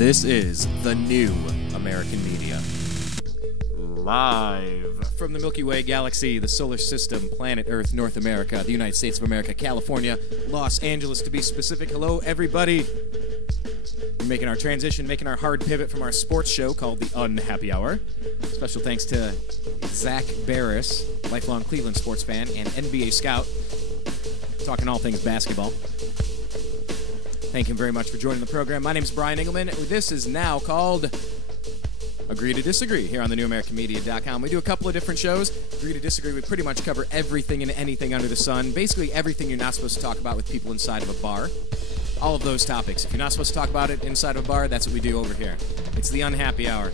This is the new American media. Live from the Milky Way galaxy, the solar system, planet Earth, North America, the United States of America, California, Los Angeles to be specific. Hello, everybody. We're making our transition, making our hard pivot from our sports show called The Unhappy Hour. Special thanks to Zach Barris, lifelong Cleveland sports fan and NBA scout, talking all things basketball. Thank him very much for joining the program. My name is Brian Engelman. This is now called Agree to Disagree here on the newamericanmedia.com. We do a couple of different shows. Agree to Disagree, we pretty much cover everything and anything under the sun. Basically everything you're not supposed to talk about with people inside of a bar. All of those topics. If you're not supposed to talk about it inside of a bar, that's what we do over here. It's the Unhappy Hour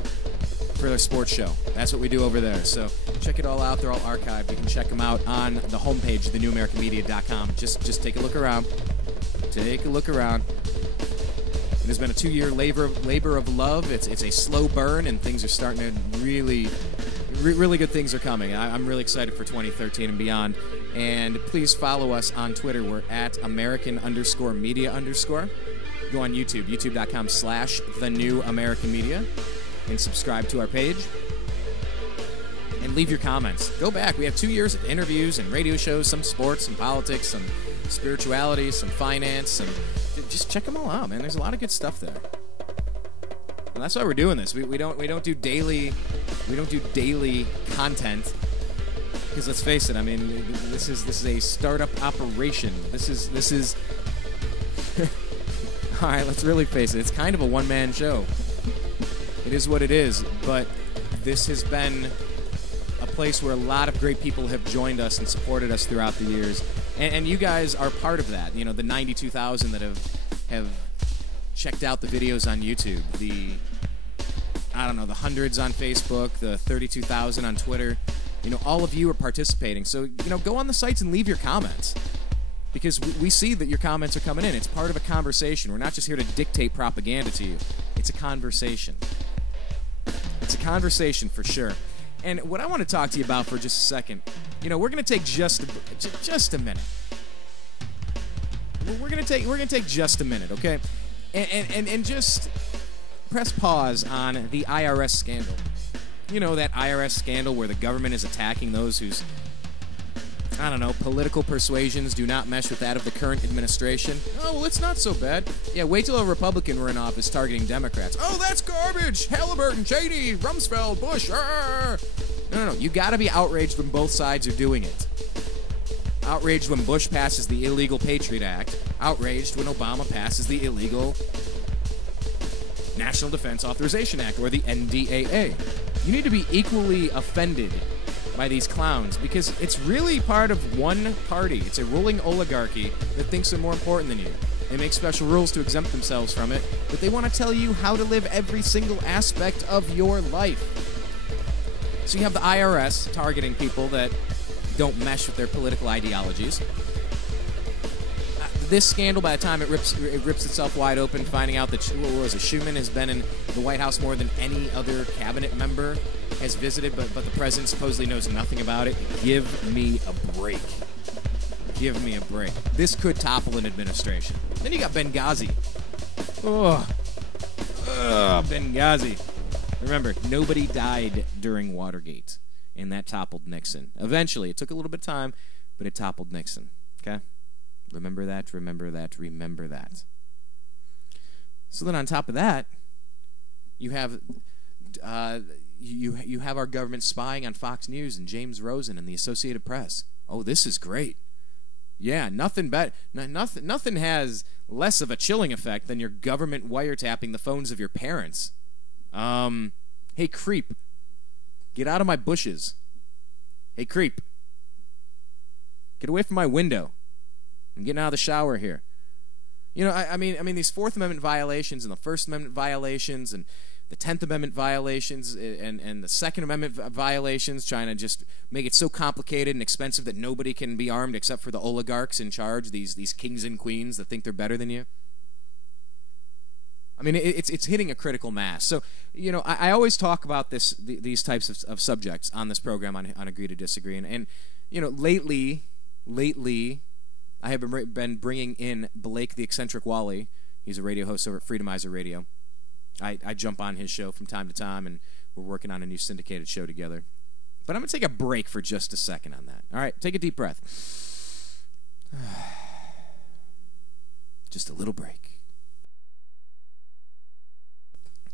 for the sports show. That's what we do over there. So check it all out. They're all archived. You can check them out on the homepage, thenewamericanmedia.com. Just take a look around. Take a look around. It has been a 2-year labor of love. It's a slow burn, and things are starting to really good things are coming. I'm really excited for 2013 and beyond. And please follow us on Twitter. We're at American_media_. Go on YouTube, youtube.com/thenewamericanmedia, and subscribe to our page. And leave your comments. Go back. We have 2 years of interviews and radio shows, some sports, some politics, some spirituality, some finance, and just check them all out, man. There's a lot of good stuff there. And that's why we're doing this. We don't do daily content, because let's face it, I mean, this is a startup operation. This is all right, let's really face it. It's kind of a one-man show. It is what it is, but this has been a place where a lot of great people have joined us and supported us throughout the years. And you guys are part of that. You know, the 92,000 that have checked out the videos on YouTube, the hundreds on Facebook, the 32,000 on Twitter. You know, all of you are participating. So, you know, go on the sites and leave your comments, because we see that your comments are coming in. It's part of a conversation. We're not just here to dictate propaganda to you. It's a conversation. It's a conversation for sure. And what I want to talk to you about for just a second, you know, we're going to take just a minute. We're going to take just a minute, okay? And just press pause on the IRS scandal. You know, that IRS scandal where the government is attacking those whose, I don't know, political persuasions do not mesh with that of the current administration. Oh, well, it's not so bad. Yeah, wait till a Republican were in office targeting Democrats. Oh, that's garbage! Halliburton, Cheney, Rumsfeld, Bush. No. You gotta be outraged when both sides are doing it. Outraged when Bush passes the illegal Patriot Act. Outraged when Obama passes the illegal National Defense Authorization Act, or the NDAA. You need to be equally offended by these clowns, because it's really part of one party. It's a ruling oligarchy that thinks they're more important than you. They make special rules to exempt themselves from it, but they want to tell you how to live every single aspect of your life. So you have the IRS targeting people that don't mesh with their political ideologies. This scandal, by the time it rips itself wide open, finding out that, Schumann has been in the White House more than any other cabinet member has visited, but the president supposedly knows nothing about it. Give me a break. Give me a break. This could topple an administration. Then you got Benghazi. Benghazi. Remember, nobody died during Watergate, and that toppled Nixon. Eventually, it took a little bit of time, but it toppled Nixon. Okay? Remember that, remember that, remember that. So then on top of that, you have you have our government spying on Fox News and James Rosen and the Associated Press. Oh, this is great. Yeah, nothing has less of a chilling effect than your government wiretapping the phones of your parents. Hey, creep. Get out of my bushes. Hey, creep. Get away from my window. I'm getting out of the shower here. You know, I mean these Fourth Amendment violations and the First Amendment violations and the 10th Amendment violations and the Second Amendment violations, trying to just make it so complicated and expensive that nobody can be armed except for the oligarchs in charge, these kings and queens that think they're better than you. I mean, it's hitting a critical mass. So, you know, I always talk about these types of subjects on this program on Agree to Disagree. And you know, lately, I have been bringing in Blake the Eccentric Wally. He's a radio host over at Freedomizer Radio. I jump on his show from time to time, and we're working on a new syndicated show together. But I'm going to take a break for just a second on that. All right, take a deep breath. Just a little break.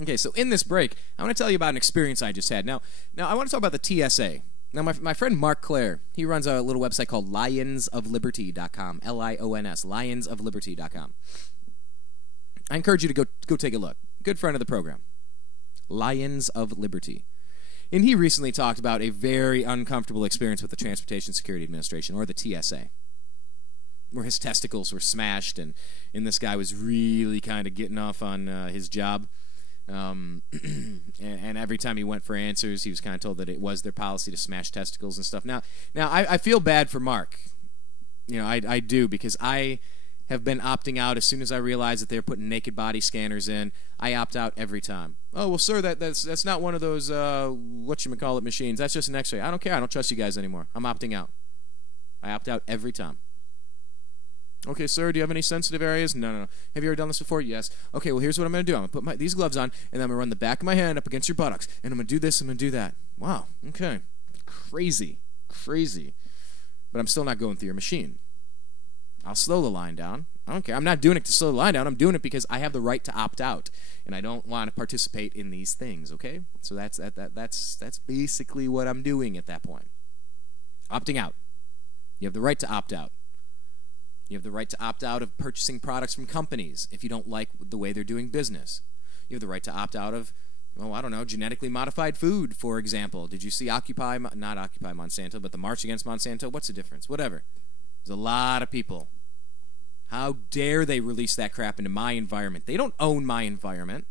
Okay, so in this break, I want to tell you about an experience I just had. Now I want to talk about the TSA. Now, my friend Mark Clare, he runs a little website called lionsofliberty.com, L-I-O-N-S, lionsofliberty.com. I encourage you to go take a look. Good friend of the program. Lions of Liberty. And he recently talked about a very uncomfortable experience with the Transportation Security Administration, or the TSA, where his testicles were smashed, and this guy was really kind of getting off on his job. And every time he went for answers, he was kind of told that it was their policy to smash testicles and stuff. Now I feel bad for Mark. You know, I do, because I have been opting out as soon as I realize that they're putting naked body scanners in. I opt out every time. Oh, well, sir, that's not one of those whatchamacallit machines. That's just an X-ray. I don't care. I don't trust you guys anymore. I'm opting out. I opt out every time. Okay, sir, do you have any sensitive areas? No. Have you ever done this before? Yes. Okay, well, here's what I'm going to do. I'm going to put these gloves on, and then I'm going to run the back of my hand up against your buttocks, and I'm going to do this, I'm going to do that. Wow, okay. Crazy. But I'm still not going through your machine. I'll slow the line down. I don't care. I'm not doing it to slow the line down. I'm doing it because I have the right to opt out, and I don't want to participate in these things, okay? So that's basically what I'm doing at that point. Opting out. You have the right to opt out. You have the right to opt out of purchasing products from companies if you don't like the way they're doing business. You have the right to opt out of, well, I don't know, genetically modified food, for example. Did you see not Occupy Monsanto, but the March Against Monsanto? What's the difference? Whatever. There's a lot of people. How dare they release that crap into my environment? They don't own my environment.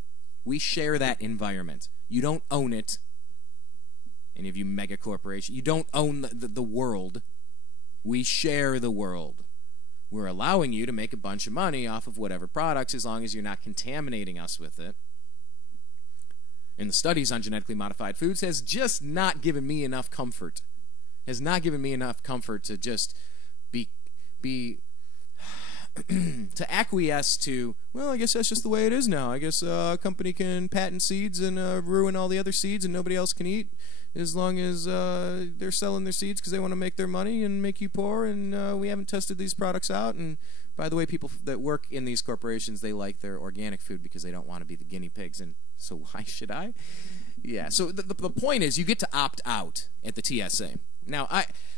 We share that environment. You don't own it. Any of you mega corporations, you don't own the world. We share the world. We're allowing you to make a bunch of money off of whatever products as long as you're not contaminating us with it. And the studies on genetically modified foods has just not given me enough comfort. Has not given me enough comfort to just be to acquiesce to, well, I guess that's just the way it is now. I guess a company can patent seeds and ruin all the other seeds and nobody else can eat as long as they're selling their seeds because they want to make their money and make you poor, and we haven't tested these products out. And by the way, people that work in these corporations, they like their organic food because they don't want to be the guinea pigs, and so why should I? Yeah, so the point is you get to opt out at the TSA. Now,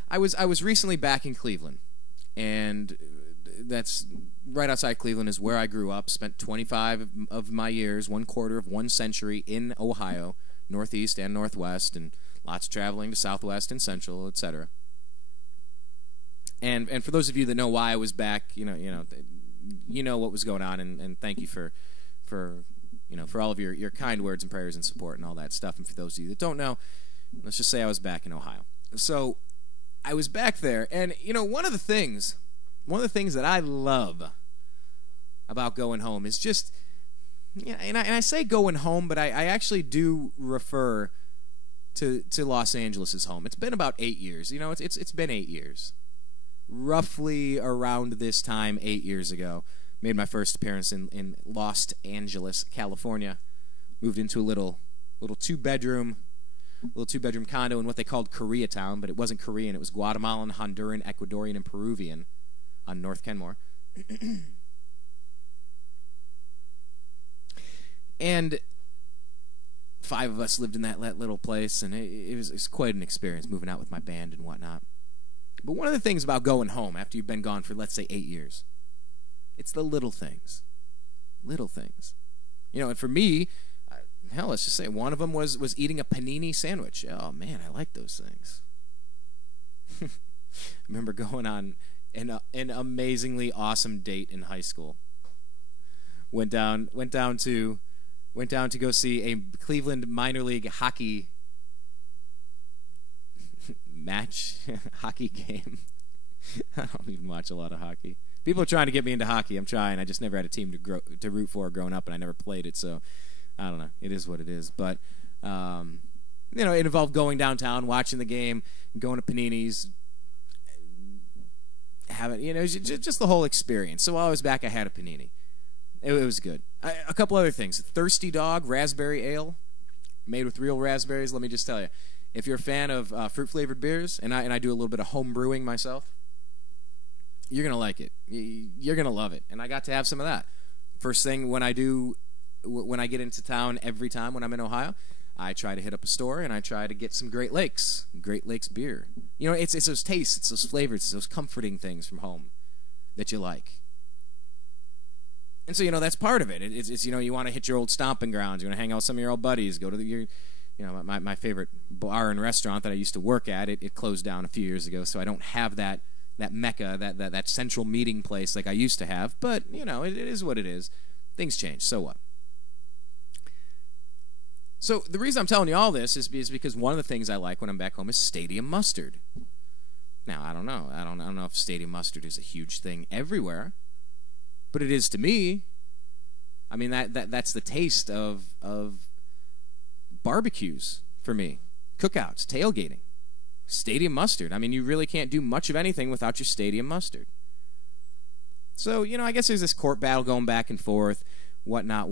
I was recently back in Cleveland, and that's right outside Cleveland is where I grew up, spent 25 of my years, 1/4 of 1 century in Ohio, Northeast and Northwest, and lots of traveling to Southwest and Central, etc. And for those of you that know why I was back, you know what was going on, and thank you for all of your kind words and prayers and support and all that stuff. And for those of you that don't know, let's just say I was back in Ohio. So I was back there, and one of the things that I love about going home is just, and I say going home, but I actually do refer to Los Angeles as home. It's been about 8 years. It's been 8 years. Roughly around this time, 8 years ago, made my first appearance in Los Angeles, California. Moved into a little two-bedroom condo in what they called Koreatown, but it wasn't Korean. It was Guatemalan, Honduran, Ecuadorian, and Peruvian on North Kenmore. And 5 of us lived in that little place, and it was quite an experience moving out with my band and whatnot. But one of the things about going home after you've been gone for, let's say, 8 years, it's the little things. Little things. And for me, hell, let's just say one of them was eating a panini sandwich. Oh, man, I like those things. I remember going on an amazingly awesome date in high school. Went down to go see a Cleveland minor league hockey match, hockey game. I don't even watch a lot of hockey. People are trying to get me into hockey. I'm trying. I just never had a team to root for growing up, and I never played it, so I don't know. It is what it is. But it involved going downtown, watching the game, going to Panini's, having just the whole experience. So while I was back, I had a panini. It was good. A couple other things. Thirsty Dog Raspberry Ale, made with real raspberries. Let me just tell you, if you're a fan of fruit-flavored beers, and I do a little bit of home brewing myself, you're going to like it. You're going to love it. And I got to have some of that. First thing when I get into town every time when I'm in Ohio, I try to hit up a store and I try to get some Great Lakes beer. You know, it's those tastes, it's those flavors, it's those comforting things from home that you like. And so, you know, that's part of it. It's you know, you want to hit your old stomping grounds. You want to hang out with some of your old buddies. Go to you know, my favorite bar and restaurant that I used to work at. It closed down a few years ago, so I don't have that mecca, that central meeting place like I used to have. But, you know, it is what it is. Things change. So what? So the reason I'm telling you all this is because one of the things I like when I'm back home is stadium mustard. Now, I don't know. I don't know if stadium mustard is a huge thing everywhere. But it is to me. I mean, that's the taste of barbecues for me. Cookouts, tailgating. Stadium mustard. I mean, you really can't do much of anything without your stadium mustard. So, you know, I guess there's this court battle going back and forth, whatnot.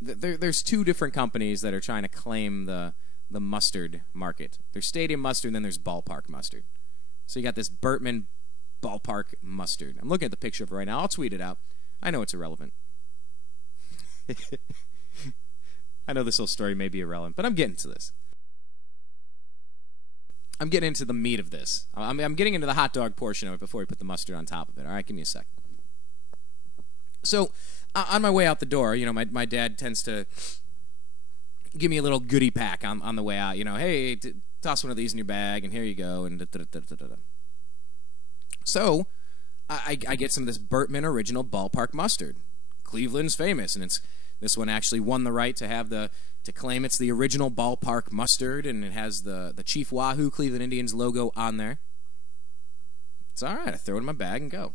There's two different companies that are trying to claim the mustard market. There's stadium mustard, and then there's ballpark mustard. So you got this Bertman ballpark mustard. I'm looking at the picture of it right now. I'll tweet it out. I know it's irrelevant. I know this whole story may be irrelevant, but I'm getting to this. I'm getting into the meat of this. I'm getting into the hot dog portion of it before we put the mustard on top of it. All right, give me a sec. So, on my way out the door, you know, my dad tends to give me a little goodie pack on the way out. You know, hey, toss one of these in your bag, and here you go, and da-da-da-da-da-da. So, I get some of this Bertman original ballpark mustard. Cleveland's famous, and this one actually won the right to claim it's the original ballpark mustard, and it has the Chief Wahoo Cleveland Indians logo on there. It's all right. I throw it in my bag and go.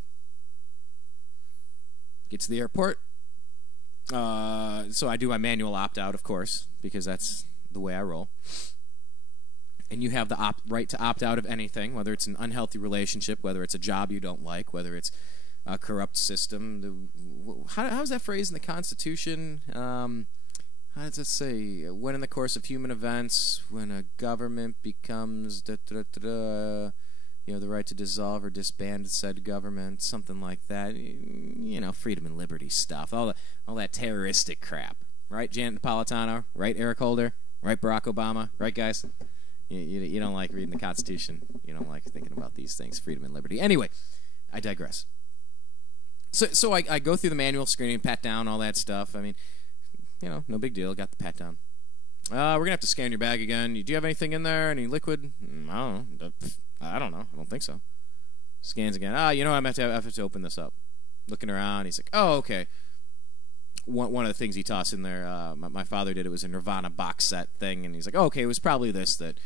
Get to the airport. So I do my manual opt-out, of course, because that's the way I roll. And you have the right to opt out of anything, whether it's an unhealthy relationship, whether it's a job you don't like, whether it's a corrupt system. How's that phrased in the Constitution? How does it say? When in the course of human events, when a government becomes you know, the right to dissolve or disband said government, something like that. You know, freedom and liberty stuff, all that terroristic crap, right? Janet Napolitano, right? Eric Holder, right? Barack Obama, right, guys? You don't like reading the Constitution. You don't like thinking about these things, freedom and liberty. Anyway, I digress. So I go through the manual screening, pat down, all that stuff. I mean, you know, no big deal. Got the pat down. We're going to have to scan your bag again. Do you have anything in there? Any liquid? I don't know. I don't think so. Scans again. You know, I have to open this up. Looking around, he's like, oh, okay. One of the things he tossed in there, my father did, it was a Nirvana box set thing, and he's like, oh, okay, it was probably this that,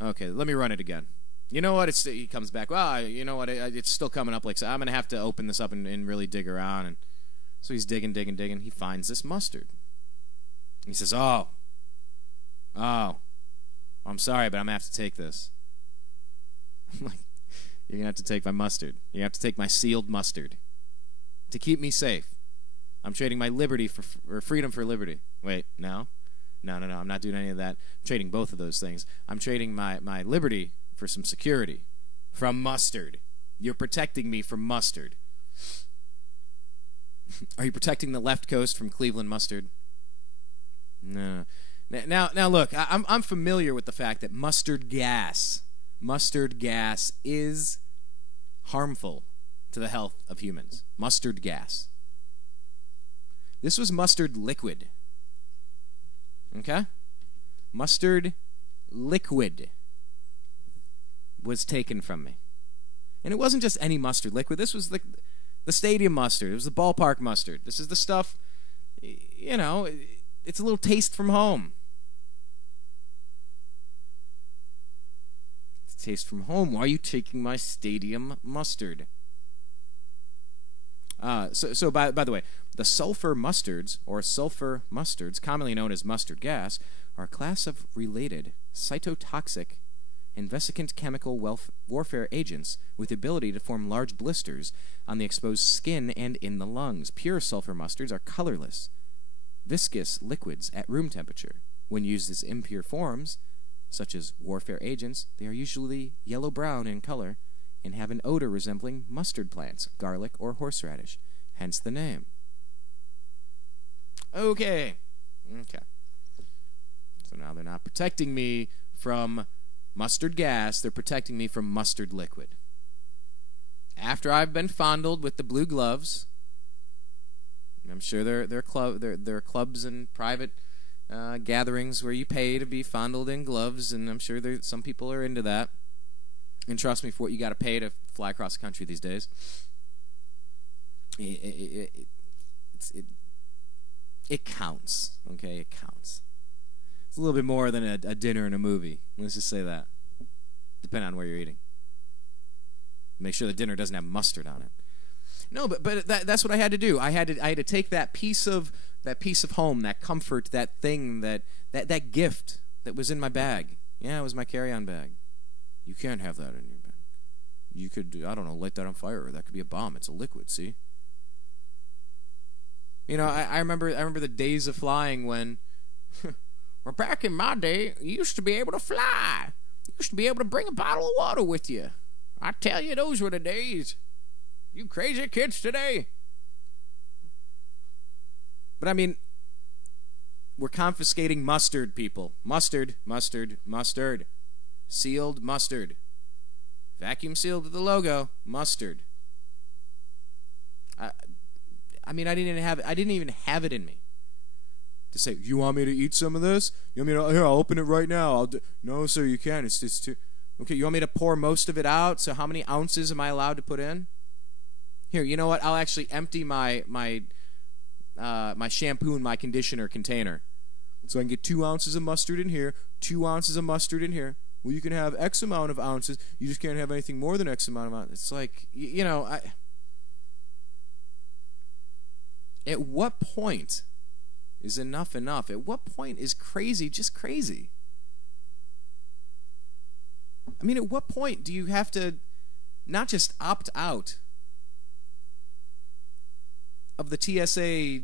okay, let me run it again. You know what? He comes back, well, you know what, it's still coming up, like, so I'm going to have to open this up and really dig around. And so he's digging. He finds this mustard. He says, oh, I'm sorry, but I'm going to have to take this. I'm like, you're going to have to take my mustard. You have to take my sealed mustard to keep me safe. I'm trading my liberty for freedom for liberty. Wait, no. I'm not doing any of that. I'm trading both of those things. I'm trading my liberty for some security from mustard. You're protecting me from mustard. Are you protecting the left coast from Cleveland mustard? No. Now look, I'm familiar with the fact that mustard gas is harmful to the health of humans. Mustard gas. This was mustard liquid. Okay? Mustard liquid was taken from me. And it wasn't just any mustard liquid. This was the stadium mustard. It was the ballpark mustard. This is the stuff, you know, it's a little taste from home. It's a taste from home. Why are you taking my stadium mustard? So by the way, the sulfur mustards, or sulfur mustards, commonly known as mustard gas, are a class of related cytotoxic and vesicant chemical warfare agents with the ability to form large blisters on the exposed skin and in the lungs. Pure sulfur mustards are colorless, viscous liquids at room temperature. When used as impure forms, such as warfare agents, they are usually yellow-brown in color and have an odor resembling mustard plants, garlic, or horseradish, hence the name. Okay. So now they're not protecting me from mustard gas, they're protecting me from mustard liquid. After I've been fondled with the blue gloves, I'm sure there are clubs and private gatherings where you pay to be fondled in gloves, and I'm sure some people are into that. And trust me, for what you got to pay to fly across the country these days, it counts. Okay, it counts. It's a little bit more than a dinner and a movie. Let's just say that, depending on where you're eating. Make sure the dinner doesn't have mustard on it. No, but that's what I had to do. I had to take that piece of home, that comfort, that thing, that gift that was in my bag. Yeah, it was my carry-on bag. You can't have that in your bag. You could, I don't know, light that on fire, or that could be a bomb. It's a liquid, see? You know, I remember the days of flying when, well, back in my day, you used to be able to fly. You used to be able to bring a bottle of water with you. I tell you, those were the days. You crazy kids today. But I mean, we're confiscating mustard, people. Mustard. Sealed mustard. Vacuum sealed with the logo. Mustard. I mean, I didn't even have it in me to say, you want me to eat some of this? You want me to, here, I'll open it right now. No, sir, you can't. It's just too... Okay, you want me to pour most of it out? So how many ounces am I allowed to put in? Here, you know what? I'll actually empty my shampoo and my conditioner container. So I can get 2 ounces of mustard in here, 2 ounces of mustard in here. Well, you can have X amount of ounces. You just can't have anything more than X amount of ounces. It's like, you know, at what point is enough enough? At what point is crazy just crazy? I mean, at what point do you have to not just opt out of the TSA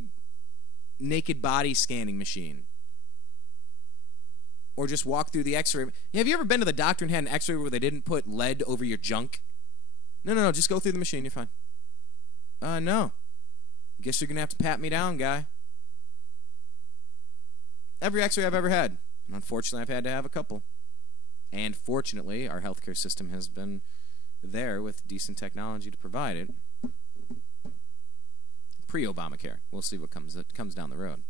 naked body scanning machine, or just walk through the x-ray? Have you ever been to the doctor and had an x-ray where they didn't put lead over your junk? No, just go through the machine, you're fine. No. Guess you're going to have to pat me down, guy. Every x-ray I've ever had. Unfortunately, I've had to have a couple. And fortunately, our healthcare system has been there with decent technology to provide it. Pre-Obamacare. We'll see what comes down the road.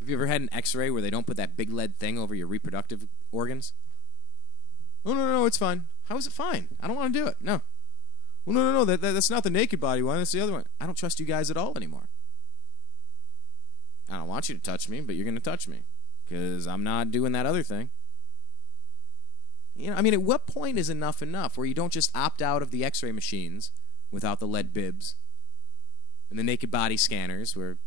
Have you ever had an x-ray where they don't put that big lead thing over your reproductive organs? Oh, no, it's fine. How is it fine? I don't want to do it. No. Well, no, that's not the naked body one. That's the other one. I don't trust you guys at all anymore. I don't want you to touch me, but you're going to touch me because I'm not doing that other thing. You know, I mean, at what point is enough enough where you don't just opt out of the x-ray machines without the lead bibs and the naked body scanners where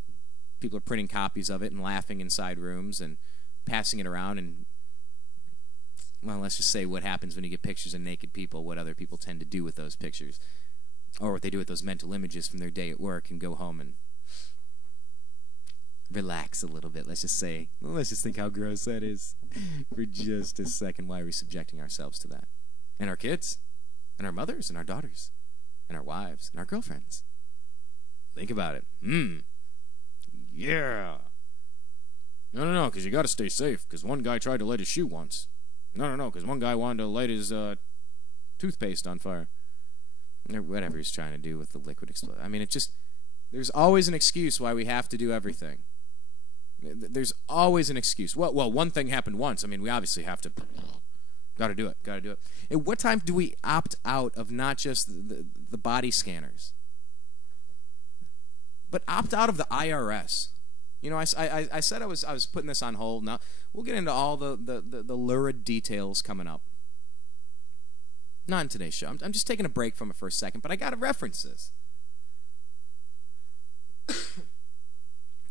people are printing copies of it and laughing inside rooms and passing it around, and, well, let's just say what happens when you get pictures of naked people, what other people tend to do with those pictures, or what they do with those mental images from their day at work and go home and relax a little bit. Let's just think how gross that is for just a second. Why are we subjecting ourselves to that? And our kids, and our mothers, and our daughters, and our wives, and our girlfriends. Think about it. Yeah. No, because you got to stay safe, because one guy tried to light his shoe once. No, because one guy wanted to light his toothpaste on fire. Or whatever he's trying to do with the liquid explosion. I mean, there's always an excuse why we have to do everything. There's always an excuse. Well, one thing happened once. I mean, we obviously have to. Got to do it. At what time do we opt out of not just the body scanners, but opt out of the IRS? You know, I said I was putting this on hold. Now we'll get into all the lurid details coming up. Not in today's show. I'm just taking a break from it for a second, but I got to reference this.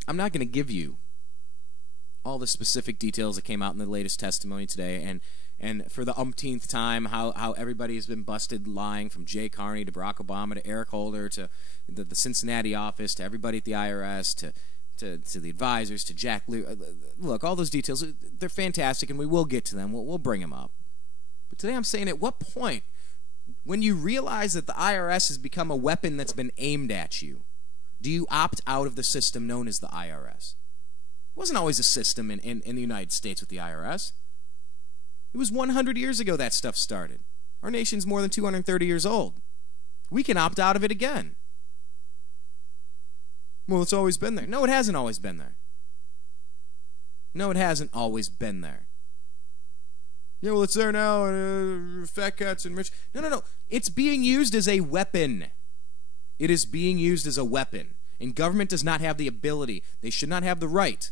I'm not going to give you all the specific details that came out in the latest testimony today, and for the umpteenth time, how everybody has been busted lying, from Jay Carney to Barack Obama to Eric Holder to the Cincinnati office to everybody at the IRS to the advisors to Jack Lew. Look, all those details, they're fantastic, and we will get to them. We'll bring them up. But today I'm saying, at what point, when you realize that the IRS has become a weapon that's been aimed at you, do you opt out of the system known as the IRS? It wasn't always a system in the United States with the IRS. It was 100 years ago that stuff started. Our nation's more than 230 years old. We can opt out of it again. Well, it's always been there. No, it hasn't always been there. No, it hasn't always been there. Yeah, well, it's there now, and fat cats and rich. No. It's being used as a weapon. It is being used as a weapon. And government does not have the ability, they should not have the right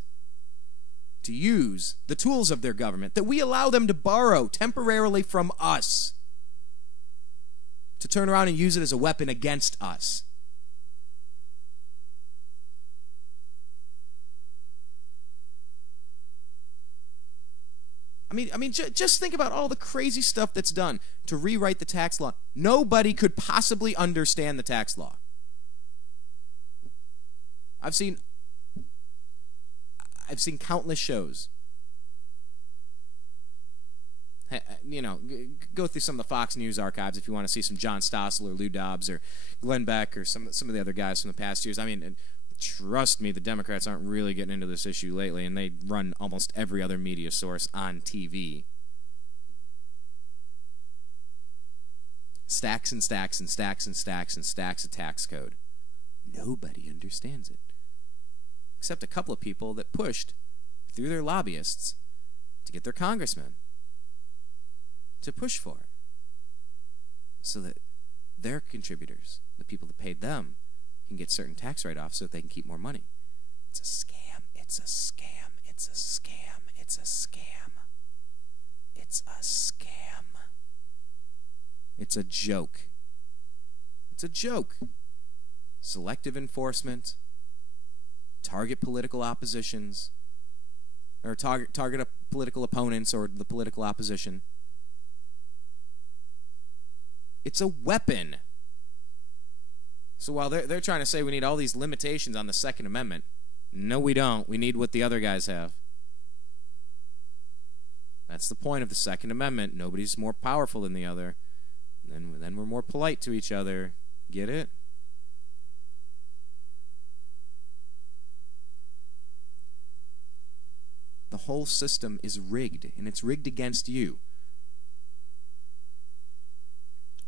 to use the tools of their government that we allow them to borrow temporarily from us, to turn around and use it as a weapon against us. I mean, just think about all the crazy stuff that's done to rewrite the tax law. Nobody could possibly understand the tax law. I've seen countless shows. You know, go through some of the Fox News archives if you want to see some John Stossel or Lou Dobbs or Glenn Beck or some of the other guys from the past years. I mean, trust me, the Democrats aren't really getting into this issue lately, and they run almost every other media source on TV. Stacks and stacks and stacks and stacks and stacks of tax code. Nobody understands it, except a couple of people that pushed through their lobbyists to get their congressmen to push for it, so that their contributors, the people that paid them, can get certain tax write-offs so that they can keep more money. It's a scam. It's a scam. It's a scam. It's a scam. It's a scam. It's a joke. It's a joke. Selective enforcement, target political oppositions, or target political opponents or the political opposition. It's a weapon. So while they're trying to say we need all these limitations on the Second Amendment, no, we don't. We need what the other guys have. That's the point of the Second Amendment. Nobody's more powerful than the other. And then we're more polite to each other. Get it? The whole system is rigged, and it's rigged against you.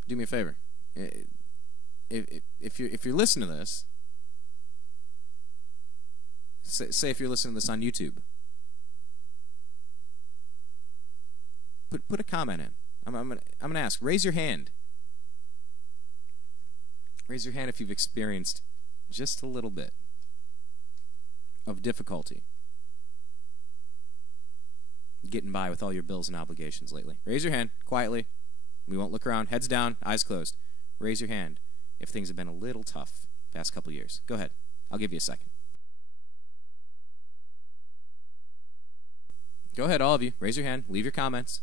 Do me a favor. If you're listening to this, say if you're listening to this on YouTube, put a comment in. I'm gonna ask. Raise your hand. Raise your hand if you've experienced just a little bit of difficulty getting by with all your bills and obligations lately. Raise your hand quietly. We won't look around. Heads down, eyes closed. Raise your hand if things have been a little tough the past couple years. Go ahead. I'll give you a second. Go ahead, all of you. Raise your hand. Leave your comments.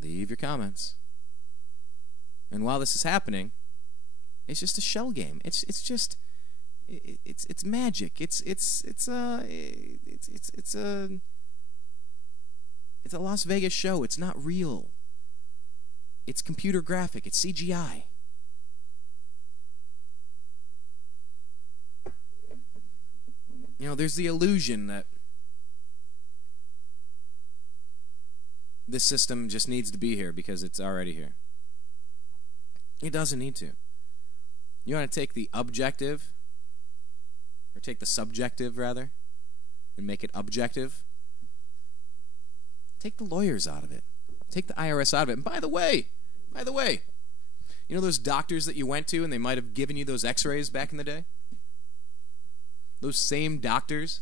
Leave your comments. And while this is happening, it's just a shell game. It's magic. It's a Las Vegas show. It's not real. It's computer graphic. It's CGI. You know, there's the illusion that this system just needs to be here because it's already here. It doesn't need to. You want to take the objective, or take the subjective, rather, and make it objective? Take the lawyers out of it. Take the IRS out of it. And by the way, you know those doctors that you went to and they might have given you those x-rays back in the day? Those same doctors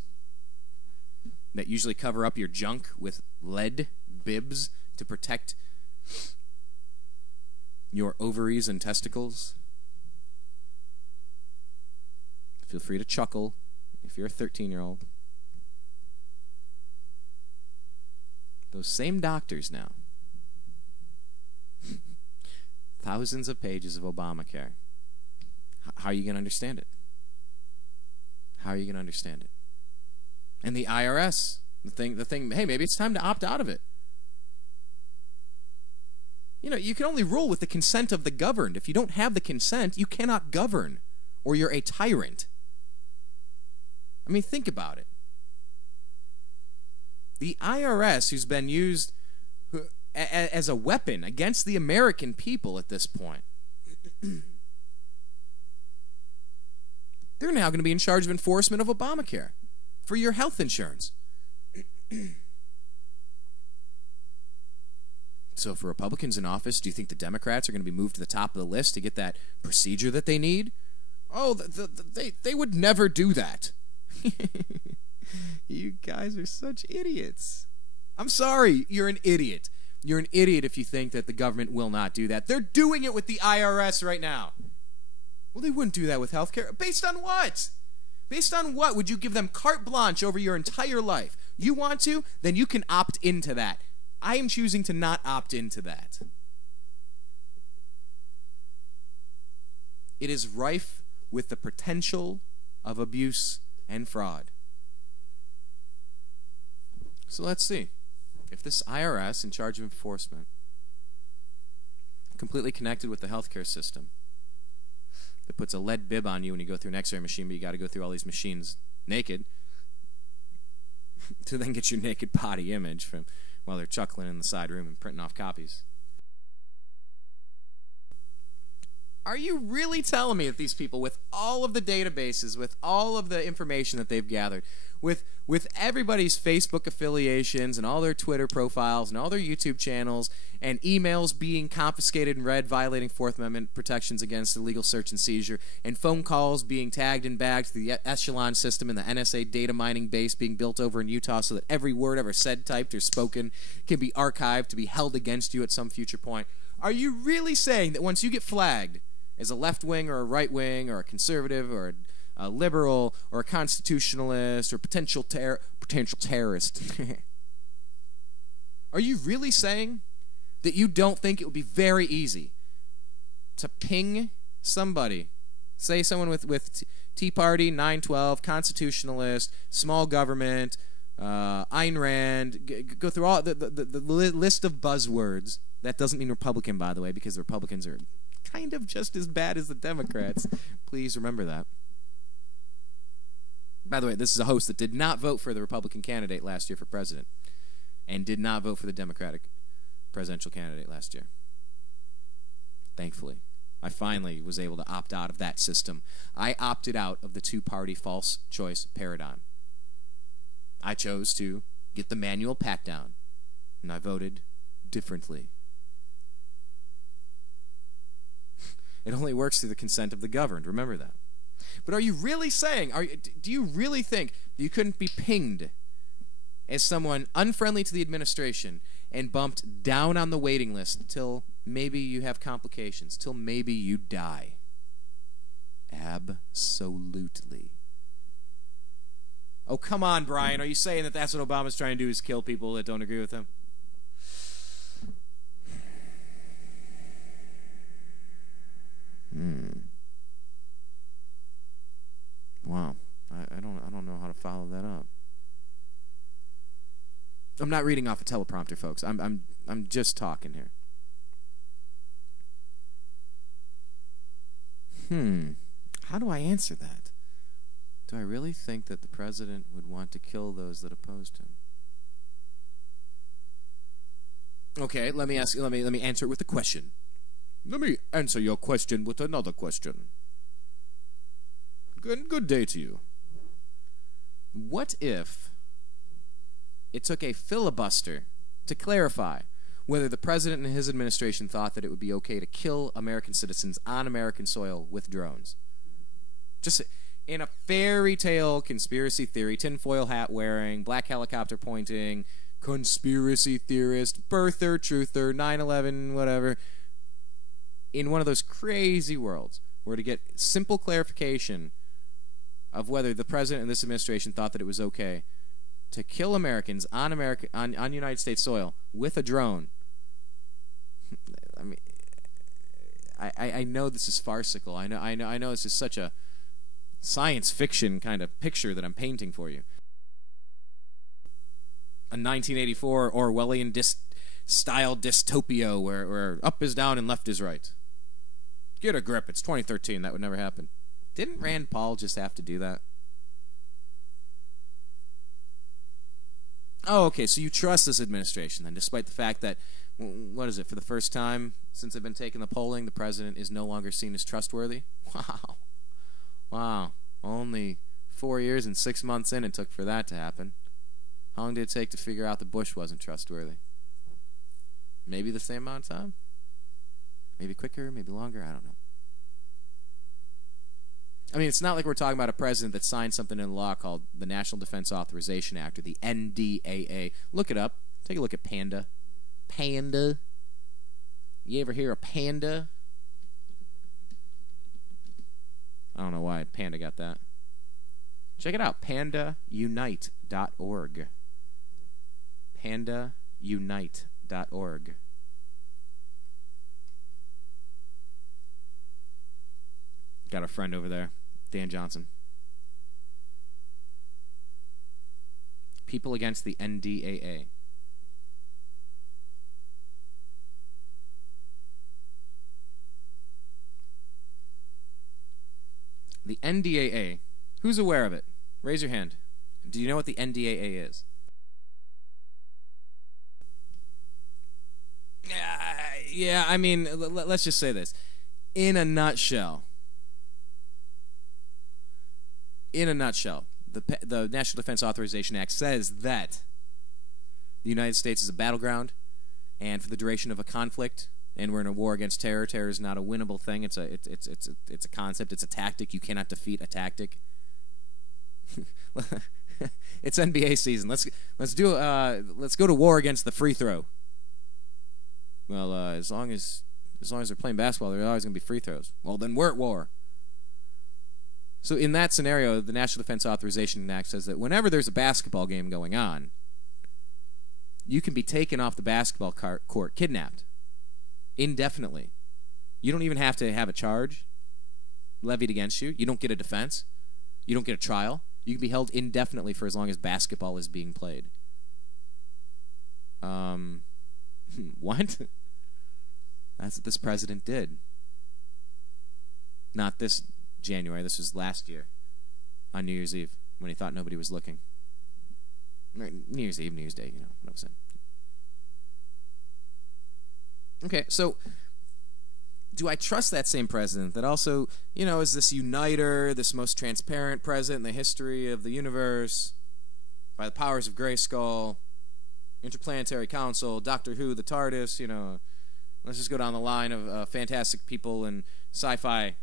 that usually cover up your junk with lead bibs to protect your ovaries and testicles. Feel free to chuckle if you're a 13-year-old. Those same doctors now. Thousands of pages of Obamacare. How are you going to understand it? How are you going to understand it? And the IRS, the thing, hey, maybe it's time to opt out of it. You know, you can only rule with the consent of the governed. If you don't have the consent, you cannot govern, or you're a tyrant. I mean, think about it. The IRS, who's been used as a weapon against the American people at this point, they're now going to be in charge of enforcement of Obamacare for your health insurance. So for Republicans in office, do you think the Democrats are going to be moved to the top of the list to get that procedure that they need? Oh, they would never do that. You guys are such idiots. I'm sorry, you're an idiot. You're an idiot if you think that the government will not do that. They're doing it with the IRS right now. Well, they wouldn't do that with healthcare. Based on what? Based on what? Would you give them carte blanche over your entire life? You want to? Then you can opt into that. I am choosing to not opt into that. It is rife with the potential of abuse and fraud. So let's see. If this IRS in charge of enforcement, completely connected with the healthcare system, that puts a lead bib on you when you go through an x-ray machine, but you got to go through all these machines naked to then get your naked body image from while they're chuckling in the side room and printing off copies. Are you really telling me that these people, with all of the databases, with all of the information that they've gathered, with everybody's Facebook affiliations and all their Twitter profiles and all their YouTube channels and emails being confiscated and read, violating Fourth Amendment protections against illegal search and seizure, and phone calls being tagged and bagged to the echelon system and the NSA data mining base being built over in Utah so that every word ever said, typed, or spoken can be archived to be held against you at some future point? Are you really saying that once you get flagged as a left-wing or a right-wing or a conservative or a liberal or a constitutionalist or potential terrorist, are you really saying that you don't think it would be very easy to ping somebody, say someone with Tea Party, 912, constitutionalist, small government, Ayn Rand, go through all the list of buzzwords? That doesn't mean Republican, by the way, because the Republicans are kind of just as bad as the Democrats. Please remember that. By the way, this is a host that did not vote for the Republican candidate last year for president and did not vote for the Democratic presidential candidate last year. Thankfully, I finally was able to opt out of that system. I opted out of the two-party false choice paradigm. I chose to get the manual pat down, and I voted differently. It only works through the consent of the governed. Remember that. But are you really saying, do you really think you couldn't be pinged as someone unfriendly to the administration and bumped down on the waiting list till maybe you have complications, till maybe you die? Absolutely. Oh, come on, Brian. Are you saying that that's what Obama's trying to do, is kill people that don't agree with him? Wow, I don't know how to follow that up. I'm not reading off a teleprompter, folks. I'm just talking here. How do I answer that? Do I really think that the president would want to kill those that opposed him? Okay, let me answer it with a question. Let me answer your question with another question. Good day to you. What if it took a filibuster to clarify whether the president and his administration thought that it would be okay to kill American citizens on American soil with drones? Just in a fairy tale conspiracy theory, tinfoil hat wearing, black helicopter pointing, conspiracy theorist, birther, truther, 9/11, whatever. In one of those crazy worlds, where to get simple clarification of whether the president and this administration thought that it was okay to kill Americans on United States soil with a drone. I mean, I know this is farcical. I know this is such a science fiction kind of picture that I'm painting for you. A 1984 Orwellian style dystopia where up is down and left is right. Get a grip. It's 2013. That would never happen. Didn't Rand Paul just have to do that? Oh, okay. So you trust this administration then, despite the fact that, what is it, for the first time since they've been taking the polling, the president is no longer seen as trustworthy? Wow. Wow. Only 4 years and 6 months in it took for that to happen. How long did it take to figure out that Bush wasn't trustworthy? Maybe the same amount of time? Maybe quicker, maybe longer, I don't know. I mean, it's not like we're talking about a president that signed something into law called the National Defense Authorization Act, or the NDAA. Look it up. Take a look at PANDA. PANDA. You ever hear of PANDA? I don't know why PANDA got that. Check it out. PandaUnite.org. PandaUnite.org. Got a friend over there, Dan Johnson. People against the NDAA. The NDAA. Who's aware of it? Raise your hand. Do you know what the NDAA is? Yeah, I mean, let's just say this. In a nutshell, the National Defense Authorization Act says that the United States is a battleground, and for the duration of a conflict, and we're in a war against terror. Terror is not a winnable thing. It's a concept. It's a tactic. You cannot defeat a tactic. It's NBA season. Let's go to war against the free throw. Well, as long as they're playing basketball, there's always going to be free throws. Well, then we're at war. So in that scenario, the National Defense Authorization Act says that whenever there's a basketball game going on, you can be taken off the basketball court, kidnapped, indefinitely. You don't even have to have a charge levied against you. You don't get a defense. You don't get a trial. You can be held indefinitely for as long as basketball is being played. What? That's what this president did. Not this January. This was last year on New Year's Eve when he thought nobody was looking. New Year's Eve, New Year's Day, you know what I'm saying. Okay, so do I trust that same president that also, you know, is this uniter, this most transparent president in the history of the universe, by the powers of Grayskull, Interplanetary Council, Doctor Who, the TARDIS, you know, let's just go down the line of fantastic people and sci-fi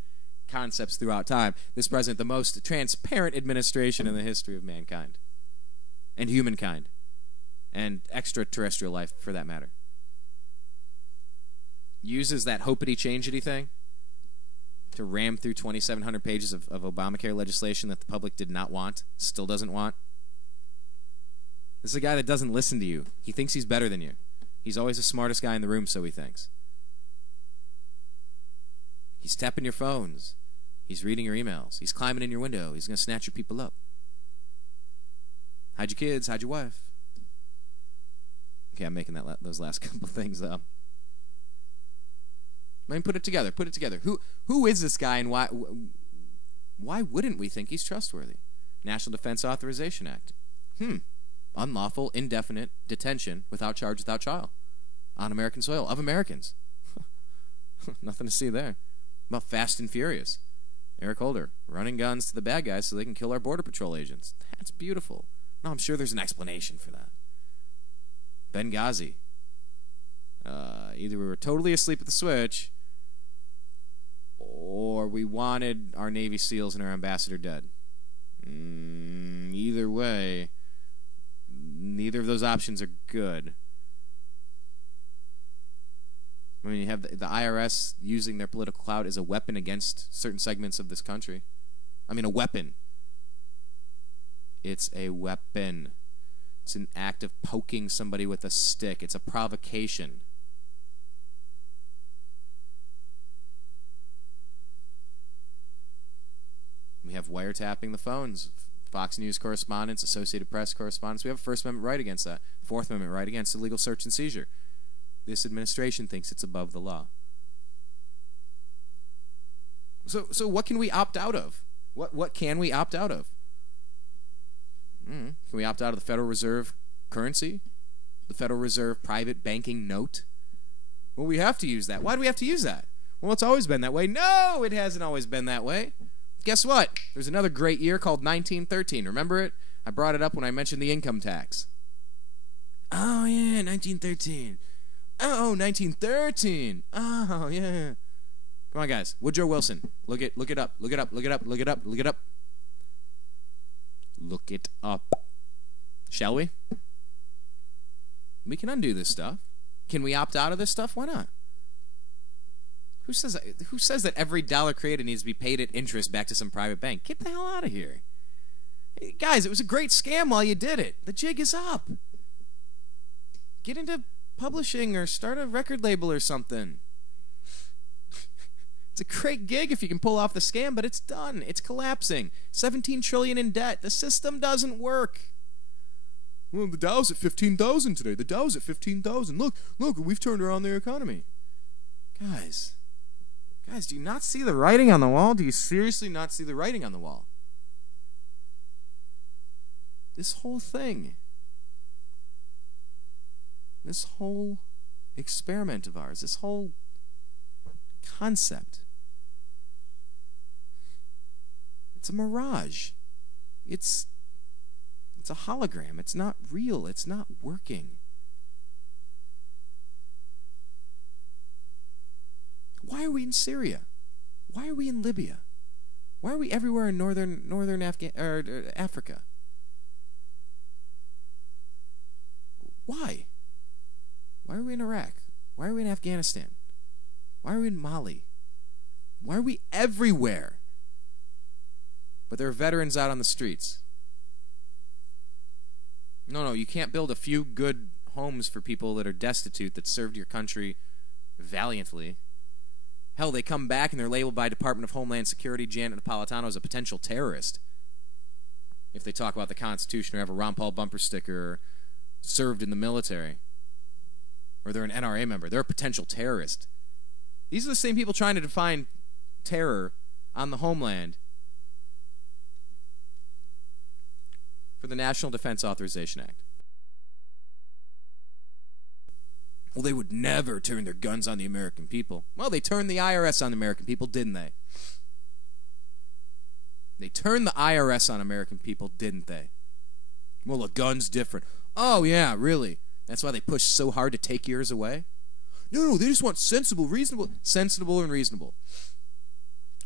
concepts throughout time. This president, the most transparent administration in the history of mankind and humankind and extraterrestrial life, for that matter. Uses that hoppity-changity thing to ram through 2,700 pages of Obamacare legislation that the public did not want, still doesn't want. This is a guy that doesn't listen to you. He thinks he's better than you. He's always the smartest guy in the room, so he thinks. He's tapping your phones. He's reading your emails. He's climbing in your window. He's going to snatch your people up. Hide your kids. Hide your wife. Okay, I'm making those last couple things up. I mean, put it together. Put it together. Who is this guy, and why wouldn't we think he's trustworthy? National Defense Authorization Act. Unlawful, indefinite detention without charge, without trial, on American soil of Americans. Nothing to see there. About Fast and Furious. Eric Holder running guns to the bad guys so they can kill our Border Patrol agents. That's beautiful. No, I'm sure there's an explanation for that. Benghazi. Either we were totally asleep at the switch, or we wanted our Navy SEALs and our ambassador dead. Either way, neither of those options are good. I mean, you have the IRS using their political clout as a weapon against certain segments of this country. I mean, a weapon. It's a weapon. It's an act of poking somebody with a stick. It's a provocation. We have wiretapping the phones. Fox News correspondents, Associated Press correspondents. We have a First Amendment right against that. Fourth Amendment right against illegal search and seizure. This administration thinks it's above the law. So what can we opt out of? What can we opt out of? Can we opt out of the Federal Reserve currency? The Federal Reserve private banking note? Well, we have to use that. Why do we have to use that? Well, it's always been that way. No, it hasn't always been that way. Guess what? There's another great year called 1913. Remember it? I brought it up when I mentioned the income tax. Oh, yeah, 1913. Oh, 1913. Oh, yeah. Come on, guys. Woodrow Wilson. Look it up. Look it up. Look it up. Look it up. Look it up. Look it up. Shall we? We can undo this stuff. Can we opt out of this stuff? Why not? Who says that every dollar created needs to be paid at interest back to some private bank? Get the hell out of here. Hey, guys, it was a great scam while you did it. The jig is up. Get into publishing or start a record label or something. It's a great gig if you can pull off the scam, but it's done. It's collapsing. $17 trillion in debt. The system doesn't work. Well, the Dow's at 15,000 today. The Dow's at 15,000. Look, we've turned around the economy. Guys, do you not see the writing on the wall? Do you seriously not see the writing on the wall? This whole thing, this whole experiment of ours, this whole concept, it's a mirage. It's a hologram. It's not real. It's not working. Why are we in Syria? Why are we in Libya? Why are we everywhere in northern Africa? Why? Why are we in Iraq? Why are we in Afghanistan? Why are we in Mali? Why are we everywhere? But there are veterans out on the streets. No, you can't build a few good homes for people that are destitute that served your country valiantly. Hell, they come back and they're labeled by Department of Homeland Security Janet Napolitano as a potential terrorist. If they talk about the Constitution or have a Ron Paul bumper sticker or served in the military. Or they're an NRA member. They're a potential terrorist. These are the same people trying to define terror on the homeland for the National Defense Authorization Act. Well, they would never turn their guns on the American people. Well, they turned the IRS on the American people, didn't they? They turned the IRS on American people, didn't they? Well, a gun's different. Oh, yeah, really? That's why they push so hard to take yours away? No, they just want sensible, reasonable. Sensible and reasonable.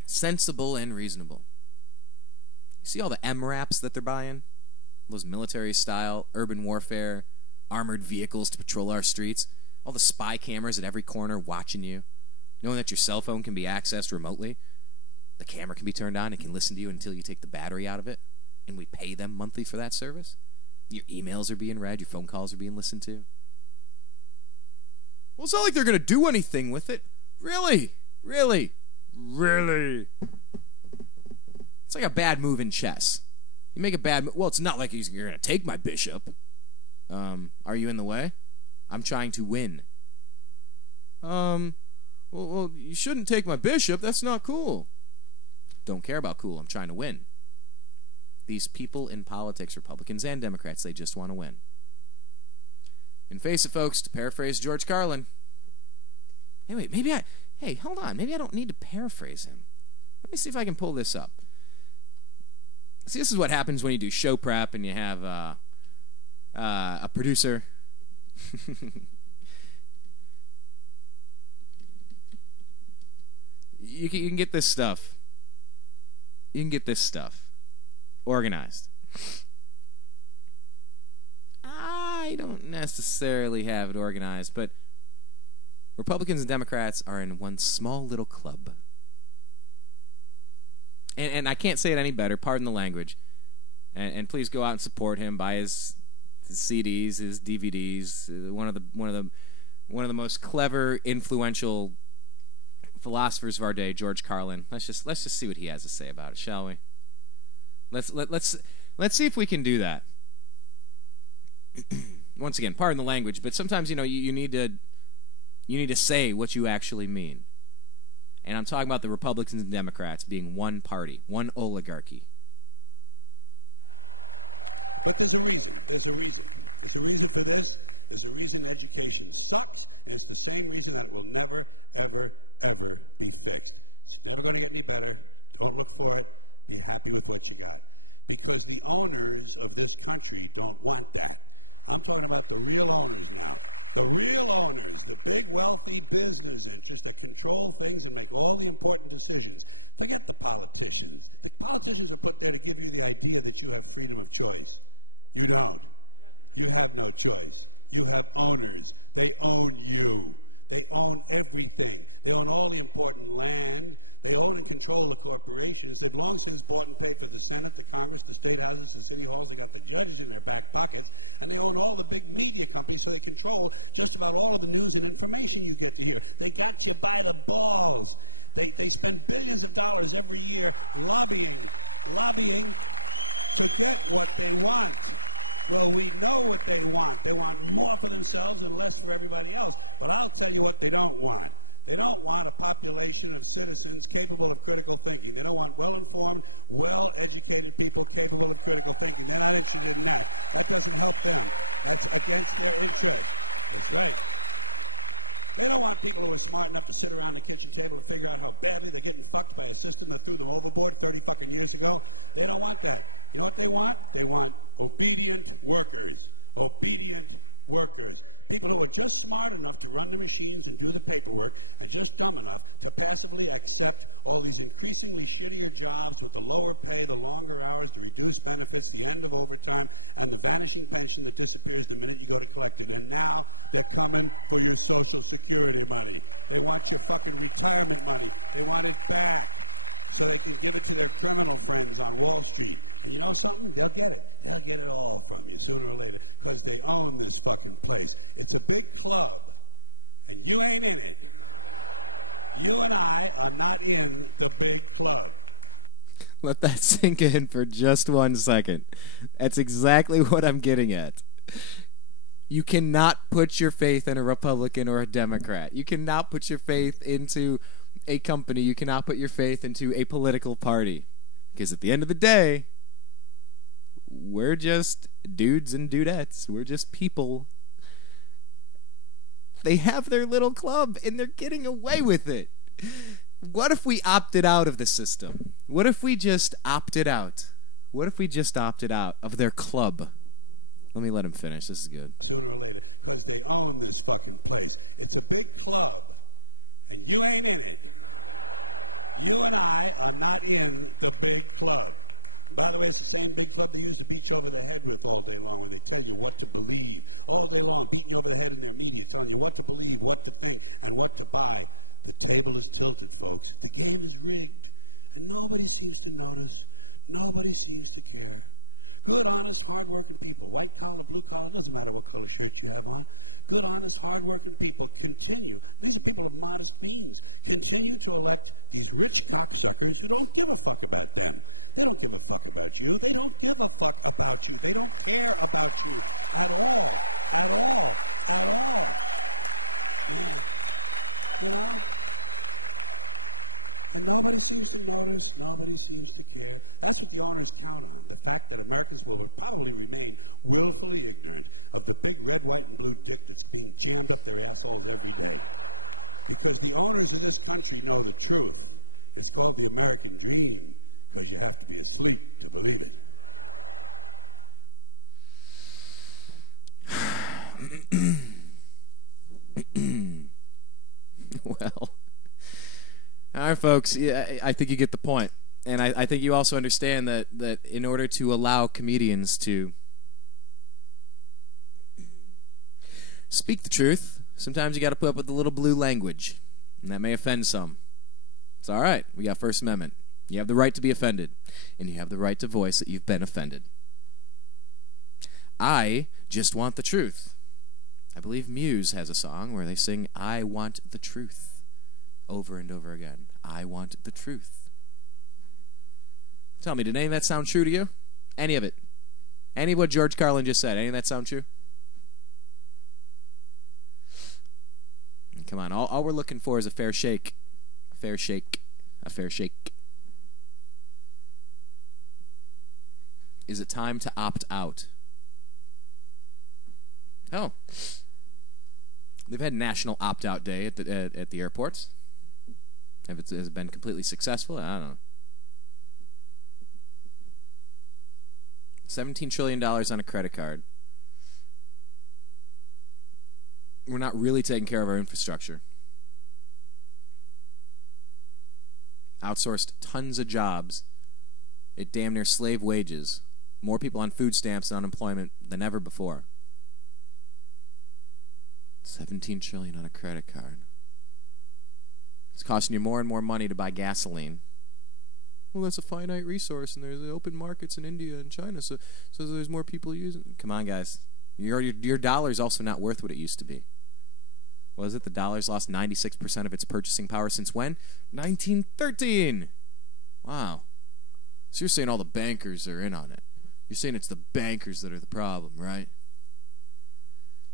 Sensible and reasonable. You see all the MRAPs that they're buying? Those military-style, urban warfare, armored vehicles to patrol our streets? All the spy cameras at every corner watching you, knowing that your cell phone can be accessed remotely. The camera can be turned on and can listen to you until you take the battery out of it, and we pay them monthly for that service. Your emails are being read, your phone calls are being listened to. Well, it's not like they're going to do anything with it. Really? It's like a bad move in chess. You make a bad move. Well, it's not like you're going to take my bishop. Are you in the way? I'm trying to win. Well, you shouldn't take my bishop. That's not cool. Don't care about cool. I'm trying to win. These people in politics, Republicans and Democrats, they just want to win. And face it, folks, to paraphrase George Carlin. Hey, wait, hey, hold on. Maybe I don't need to paraphrase him. Let me see if I can pull this up. See, this is what happens when you do show prep and you have a producer. You can get this stuff. You can get this stuff organized. I don't necessarily have it organized, but Republicans and Democrats are in one small little club. And I can't say it any better, pardon the language. And please go out and support him, buy his CDs, his DVDs. One of the most clever, influential philosophers of our day, George Carlin. Let's just see what he has to say about it, shall we? Let's see if we can do that. Once again, pardon the language, but sometimes you need to say what you actually mean. And I'm talking about the Republicans and Democrats being one party, one oligarchy. Let that sink in for just 1 second. That's exactly what I'm getting at. You cannot put your faith in a Republican or a Democrat. You cannot put your faith into a company. You cannot put your faith into a political party. Because at the end of the day, we're just dudes and dudettes. We're just people. They have their little club, and they're getting away with it. What if we opted out of the system? What if we just opted out? What if we just opted out of their club? Let me let him finish. This is good. Well, all right, folks. Yeah, I think you get the point, and I think you also understand that in order to allow comedians to speak the truth, sometimes you got to put up with a little blue language, and that may offend some. It's all right. We got First Amendment. You have the right to be offended, and you have the right to voice that you've been offended. I just want the truth. I believe Muse has a song where they sing, I want the truth, over and over again. I want the truth. Tell me, did any of that sound true to you? Any of it? Any of what George Carlin just said? Any of that sound true? Come on, all we're looking for is a fair shake. A fair shake. A fair shake. Is it time to opt out? Oh. They've had National Opt-Out Day at the airports. If it has been completely successful, I don't know. $17 trillion on a credit card. We're not really taking care of our infrastructure. Outsourced tons of jobs at damn near slave wages. More people on food stamps and unemployment than ever before. $17 trillion on a credit card. It's costing you more and more money to buy gasoline. Well, that's a finite resource, and there's open markets in India and China, so there's more people using it. Come on, guys. Your dollar's also not worth what it used to be. What is it? The dollar's lost 96% of its purchasing power since when? 1913. Wow. So you're saying all the bankers are in on it. You're saying it's the bankers that are the problem, right?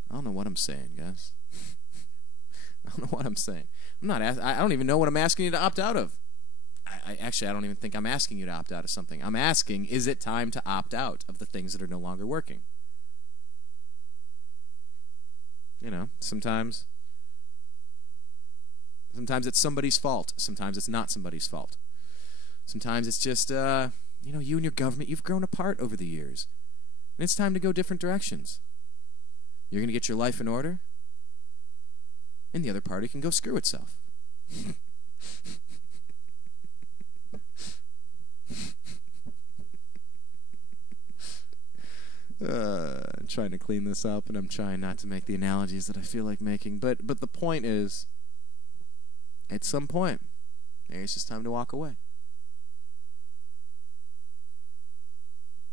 I don't know what I'm saying, guys. I don't know what I'm saying. I don't even know what I'm asking you to opt out of. I don't even think I'm asking you to opt out of something. I'm asking, is it time to opt out of the things that are no longer working? You know, sometimes it's somebody's fault. Sometimes it's not somebody's fault. Sometimes it's just, you and your government, you've grown apart over the years. And it's time to go different directions. You're going to get your life in order, and the other party can go screw itself. I'm trying to clean this up, and I'm trying not to make the analogies that I feel like making. But the point is, at some point, maybe it's just time to walk away.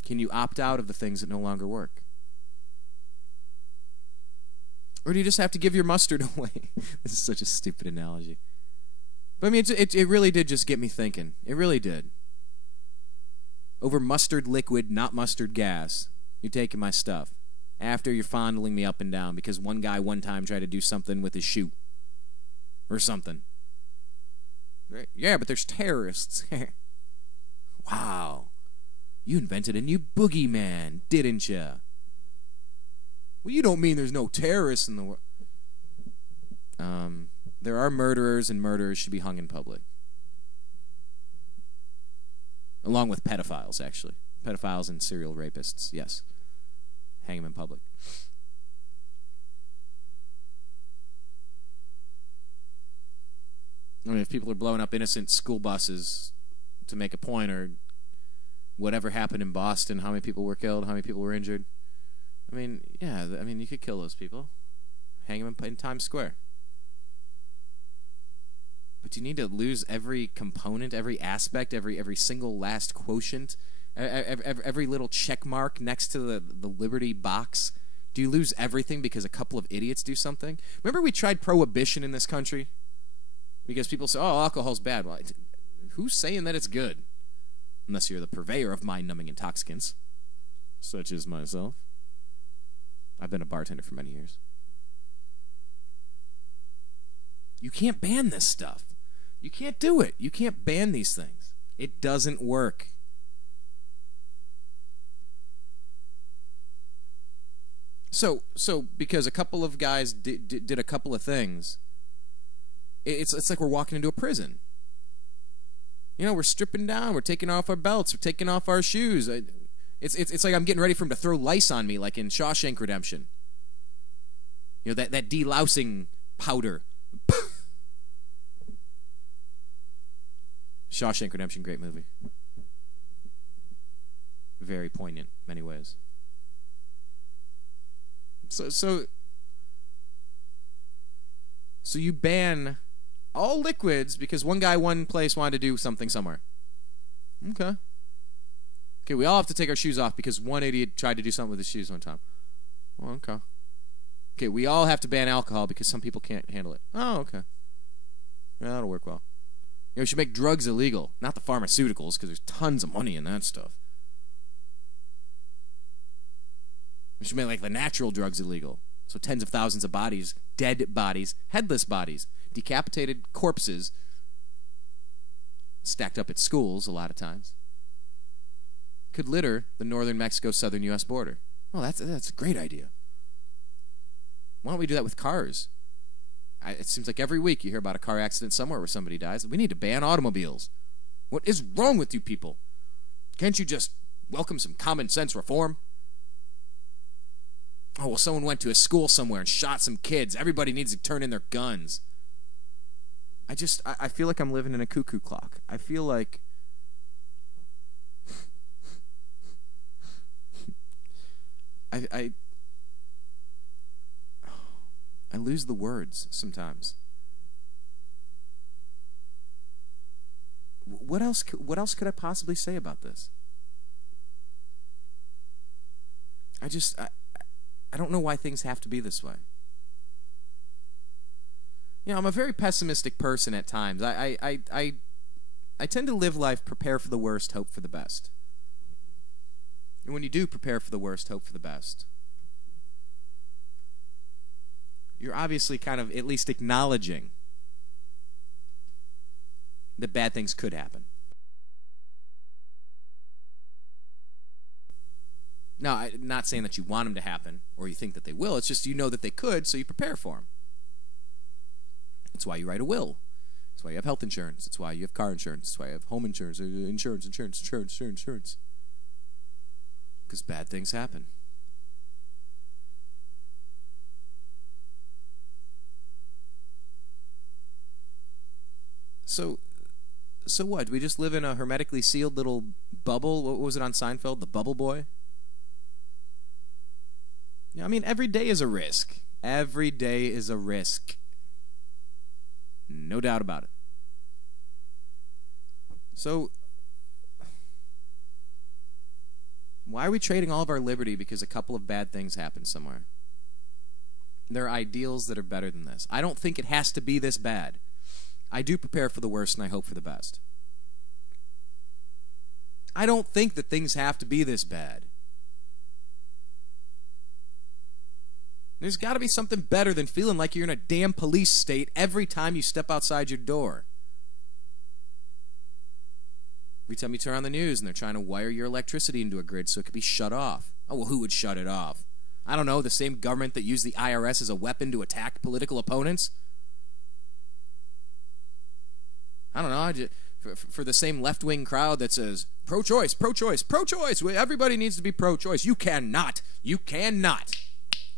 Can you opt out of the things that no longer work? Or do you just have to give your mustard away? This is such a stupid analogy. But I mean, it really did just get me thinking. It really did. Over mustard liquid, not mustard gas, you're taking my stuff. After you're fondling me up and down because one guy one time tried to do something with his shoe. Or something. Yeah, but there's terrorists. Wow. You invented a new boogeyman, didn't you? Well, you don't mean there's no terrorists in the world. There are murderers, and murderers should be hung in public. Along with pedophiles, actually. Pedophiles and serial rapists, yes. Hang them in public. I mean, if people are blowing up innocent school buses to make a point, or whatever happened in Boston, how many people were killed, how many people were injured. I mean, yeah, you could kill those people. Hang them in Times Square. But you need to lose every component, every aspect, every single last quotient, every little check mark next to the Liberty box. Do you lose everything because a couple of idiots do something? Remember we tried prohibition in this country? Because people say, oh, alcohol's bad. Well, who's saying that it's good? Unless you're the purveyor of mind-numbing intoxicants, such as myself. I've been a bartender for many years. You can't ban this stuff. You can't do it. You can't ban these things. It doesn't work. So because a couple of guys did a couple of things, it's like we're walking into a prison. We're stripping down. We're taking off our belts. We're taking off our shoes. It's like I'm getting ready for him to throw lice on me, like in Shawshank Redemption. That delousing powder. Shawshank Redemption, great movie. Very poignant, in many ways. So you ban all liquids because one guy, one place wanted to do something somewhere. Okay, we all have to take our shoes off because one idiot tried to do something with his shoes one time. Oh, okay. Okay, we all have to ban alcohol because some people can't handle it. Oh, okay. Yeah, that'll work well. You know, we should make drugs illegal, not the pharmaceuticals, because there's tons of money in that stuff. We should make like the natural drugs illegal. So tens of thousands of bodies, dead bodies, headless bodies, decapitated corpses, stacked up at schools a lot of times, could litter the northern Mexico-southern U.S. border. Oh, that's a great idea. Why don't we do that with cars? It seems like every week you hear about a car accident somewhere where somebody dies. We need to ban automobiles. What is wrong with you people? Can't you just welcome some common sense reform? Oh, well, someone went to a school somewhere and shot some kids. Everybody needs to turn in their guns. I feel like I'm living in a cuckoo clock. I feel like I lose the words sometimes. What else could I possibly say about this? I don't know why things have to be this way. You know, I'm a very pessimistic person at times. I tend to live life prepare for the worst, hope for the best. And when you do prepare for the worst, hope for the best, you're obviously kind of at least acknowledging that bad things could happen. Now, I'm not saying that you want them to happen or you think that they will. It's just you know that they could, so you prepare for them. That's why you write a will. That's why you have health insurance. That's why you have car insurance. That's why you have home insurance. Insurance. Because bad things happen. So what? Do we just live in a hermetically sealed little bubble? What was it on Seinfeld? The Bubble Boy? Yeah, I mean, every day is a risk. Every day is a risk. No doubt about it. So, why are we trading all of our liberty because a couple of bad things happen somewhere? There are ideals that are better than this. I don't think it has to be this bad. I do prepare for the worst and I hope for the best. I don't think that things have to be this bad. There's got to be something better than feeling like you're in a damn police state every time you step outside your door. Every time you turn on the news and they're trying to wire your electricity into a grid so it could be shut off. Oh, well, who would shut it off? I don't know, the same government that used the IRS as a weapon to attack political opponents? I don't know, for the same left-wing crowd that says, pro-choice, pro-choice, pro-choice, everybody needs to be pro-choice. You cannot.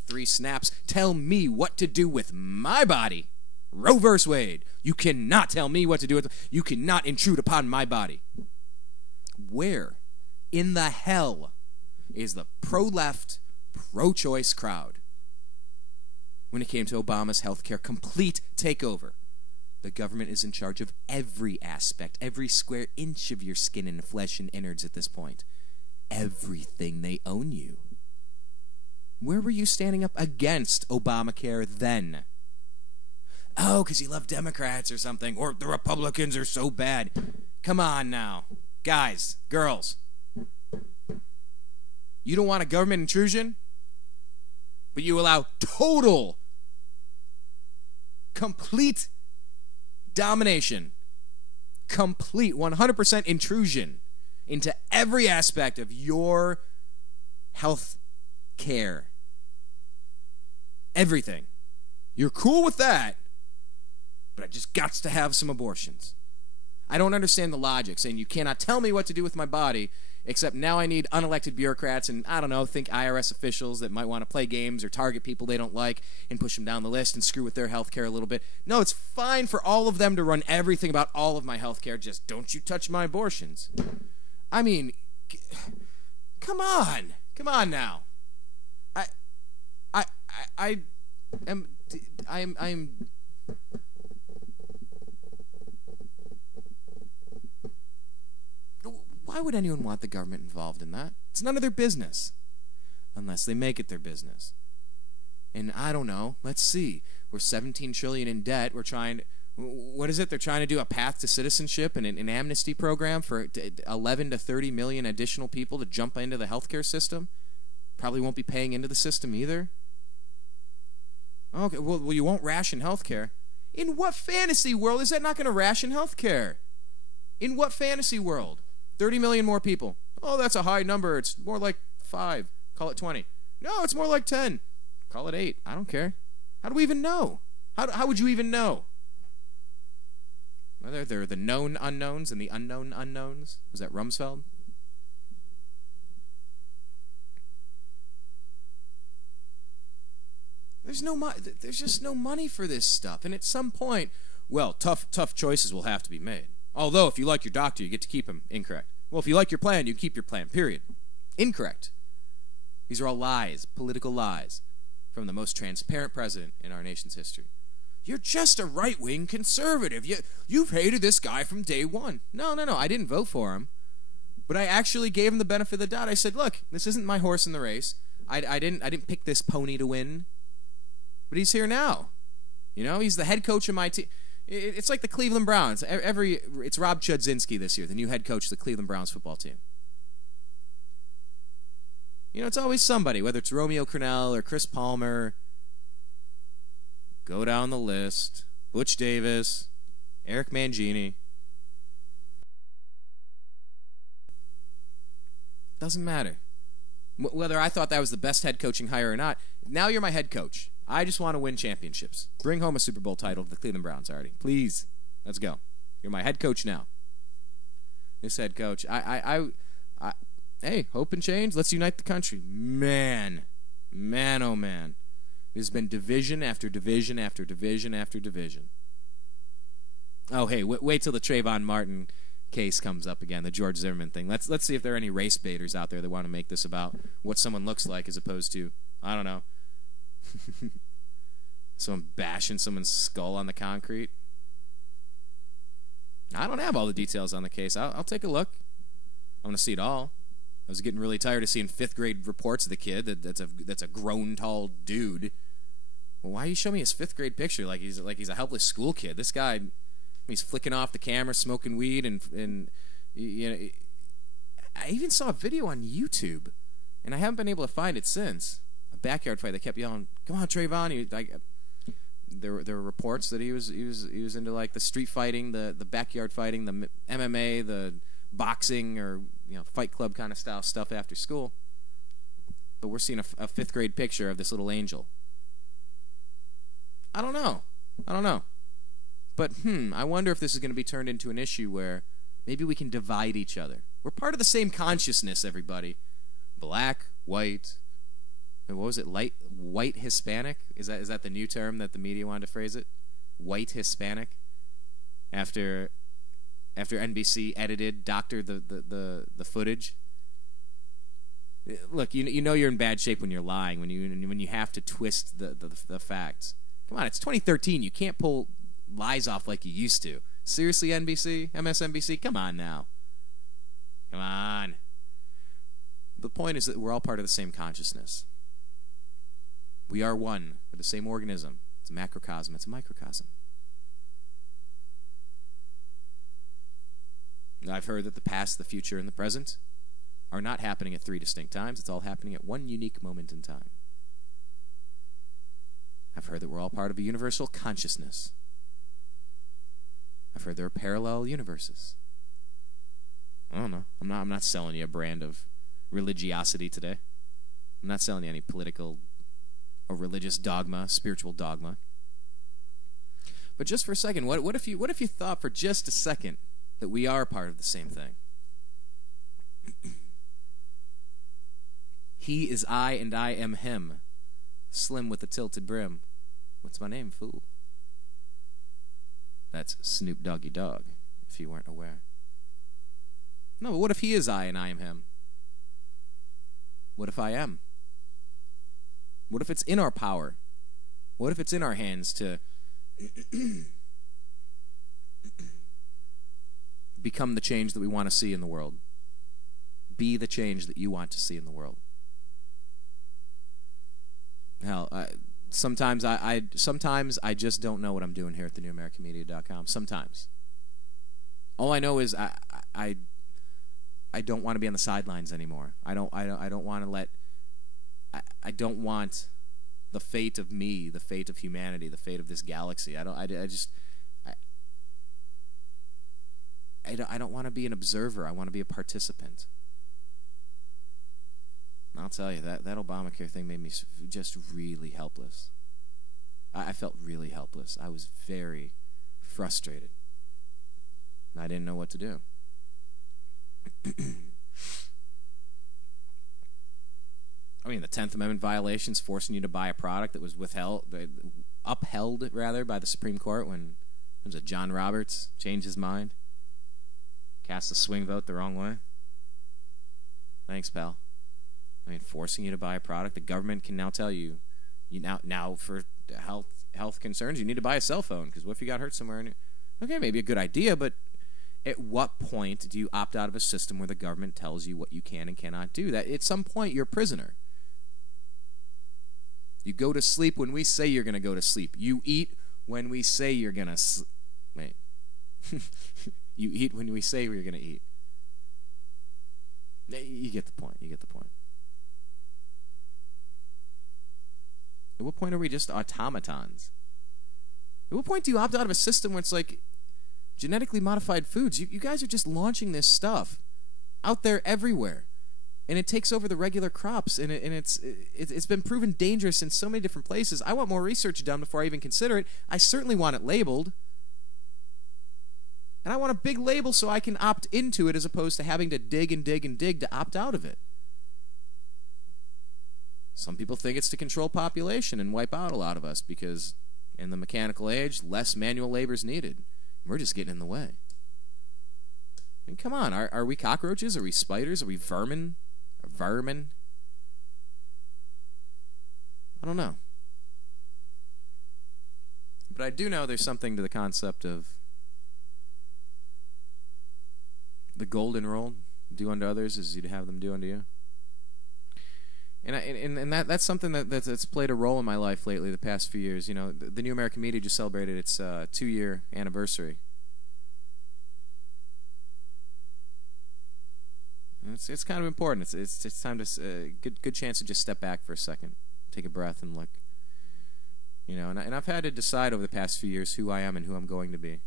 3 snaps. Tell me what to do with my body. Roe versus Wade. You cannot tell me what to do with it. You cannot intrude upon my body. Where in the hell is the pro-left, pro-choice crowd when it came to Obama's healthcare complete takeover? The government is in charge of every aspect, every square inch of your skin and flesh and innards at this point. Everything. They own you. Where were you standing up against Obamacare then? Oh, because you love Democrats or something, or the Republicans are so bad. Come on now. Guys, girls. You don't want a government intrusion, but you allow total, complete domination, complete 100% intrusion into every aspect of your health care. Everything. You're cool with that, but I just got to have some abortions. I don't understand the logic saying you cannot tell me what to do with my body, except now I need unelected bureaucrats and, I don't know, think IRS officials that might want to play games or target people they don't like and push them down the list and screw with their health care a little bit. No, it's fine for all of them to run everything about all of my health care, just don't you touch my abortions. I mean, come on. Come on now. I'm why would anyone want the government involved in that? It's none of their business. Unless they make it their business. And I don't know. Let's see. We're 17 trillion in debt. We're trying. What is it? They're trying to do a path to citizenship and an amnesty program for 11 to 30 million additional people to jump into the healthcare system. Probably won't be paying into the system either. Okay, well, you won't ration healthcare. In what fantasy world is that not going to ration healthcare? In what fantasy world? 30 million more people. Oh, that's a high number. It's more like 5. Call it 20. No, it's more like 10. Call it 8. I don't care. How do we even know? How would you even know? Well, there are the known unknowns and the unknown unknowns. Was that Rumsfeld? There's just no money for this stuff. And at some point, well, tough choices will have to be made. Although, if you like your doctor, you get to keep him. Incorrect. Well, if you like your plan, you keep your plan. Period. Incorrect. These are all lies, political lies, from the most transparent president in our nation's history. You're just a right-wing conservative. You've hated this guy from day one. No. I didn't vote for him. But I actually gave him the benefit of the doubt. I said, look, this isn't my horse in the race. I didn't pick this pony to win. But he's here now. You know, he's the head coach of my team. It's like the Cleveland Browns. It's Rob Chudzinski this year, the new head coach of the Cleveland Browns football team. You know, it's always somebody, whether it's Romeo Crennel or Chris Palmer. Go down the list. Butch Davis, Eric Mangini. Doesn't matter. Whether I thought that was the best head coaching hire or not, now you're my head coach. I just want to win championships. Bring home a Super Bowl title to the Cleveland Browns, Artie. Please. Let's go. You're my head coach now. This head coach. Hey, hope and change. Let's unite the country. Man, oh man. There's been division after division after division after division. Oh, hey, wait till the Trayvon Martin case comes up again, the George Zimmerman thing. Let's see if there are any race baiters out there that want to make this about what someone looks like as opposed to, I don't know, someone bashing someone's skull on the concrete. I don't have all the details on the case. I'll take a look. I want to see it all. I was getting really tired of seeing 5th grade reports of the kid that's a grown, tall dude. Well, why you show me his 5th grade picture like he's a helpless school kid? This guy, he's flicking off the camera, smoking weed, and you know, I even saw a video on YouTube, and I haven't been able to find it since. A backyard fight. They kept yelling, "Come on, Trayvon!" There were reports that he was into like the street fighting, the backyard fighting, the MMA, the boxing, or Fight Club kind of style stuff after school. But we're seeing a 5th grade picture of this little angel. I don't know. But I wonder if this is going to be turned into an issue where maybe we can divide each other. We're part of the same consciousness, everybody. Black, white. What was it? White Hispanic? Is that the new term that the media wanted to phrase it? White Hispanic. After NBC doctored the footage. Look, you know you're in bad shape when you're lying, when you have to twist the facts. Come on, it's 2013. You can't pull lies off like you used to. Seriously, NBC, MSNBC, come on now. Come on. The point is that we're all part of the same consciousness. We are one. We're the same organism. It's a macrocosm. It's a microcosm. I've heard that the past, the future, and the present are not happening at 3 distinct times. It's all happening at one unique moment in time. I've heard that we're all part of a universal consciousness. I've heard there are parallel universes. I don't know. I'm not selling you a brand of religiosity today. I'm not selling you any political or religious dogma, spiritual dogma. But just for a second, what if you thought for just a second that we are part of the same thing? He is I and I am him. Slim with a tilted brim. What's my name, fool? That's Snoop Doggy Dogg, if you weren't aware. No, but what if he is I and I am him? What if I am? What if it's in our power? What if it's in our hands to become the change that we want to see in the world? Be the change that you want to see in the world. Hell, sometimes I just don't know what I'm doing here at thenewamericanmedia.com. Sometimes. All I know is I don't want to be on the sidelines anymore. I don't want to let. I don't want the fate of me, the fate of humanity, the fate of this galaxy. I don't want to be an observer. I want to be a participant. And I'll tell you, that Obamacare thing made me just really helpless. I felt really helpless. I was very frustrated. And I didn't know what to do. I mean, the 10th Amendment violations, forcing you to buy a product that was upheld by the Supreme Court when it was John Roberts changed his mind, cast a swing vote the wrong way. Thanks, pal. I mean, forcing you to buy a product, the government can now tell you now for health concerns, you need to buy a cell phone because what if you got hurt somewhere? Okay, maybe a good idea, but at what point do you opt out of a system where the government tells you what you can and cannot do? That at some point you're a prisoner. You go to sleep when we say you're going to go to sleep. You eat when we say you're going to wait. You eat when we say we're going to eat. You get the point. You get the point. At what point are we just automatons? At what point do you opt out of a system where it's like genetically modified foods? You guys are just launching this stuff out there everywhere. And it takes over the regular crops, and it's been proven dangerous in so many different places. I want more research done before I even consider it. I certainly want it labeled. And I want a big label so I can opt into it as opposed to having to dig and dig and dig to opt out of it. Some people think it's to control population and wipe out a lot of us because in the mechanical age, less manual labor is needed. We're just getting in the way. I mean, come on. Are we cockroaches? Are we spiders? Are we vermin? Vermin? I don't know. But I do know there's something to the concept of the golden rule. Do unto others as you'd have them do unto you. And that's something that's played a role in my life lately the past few years. You know, the New American Media just celebrated its 2-year anniversary. It's kind of important. It's time to good chance to just step back for a second, take a breath, and look. You know, and I've had to decide over the past few years who I am and who I'm going to be.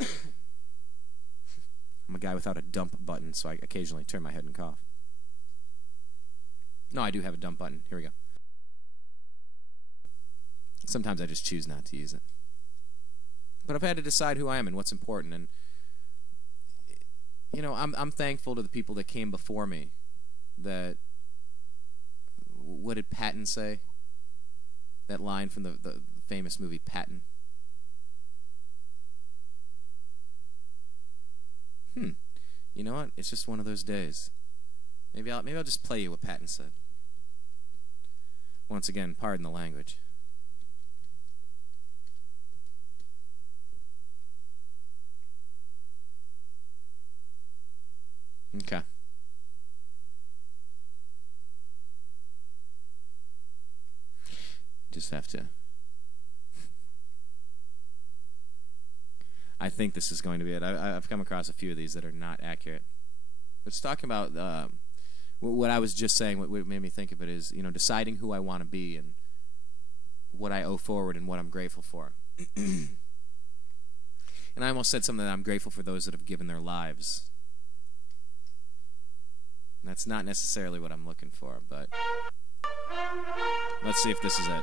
I'm a guy without a dump button, so I occasionally turn my head and cough. No, I do have a dump button. Here we go. Sometimes I just choose not to use it. But I've had to decide who I am and what's important, and you know, I'm thankful to the people that came before me. That, what did Patton say? That line from the famous movie Patton. You know what? It's just one of those days. Maybe I'll just play you what Patton said. Once again, pardon the language. Okay. Just have to. I think this is going to be it. I've come across a few of these that are not accurate. But it's talking about what I was just saying. What made me think of it is, you know, deciding who I want to be and what I owe forward and what I'm grateful for. And I almost said something that I'm grateful for those that have given their lives. That's not necessarily what I'm looking for, but let's see if this is it.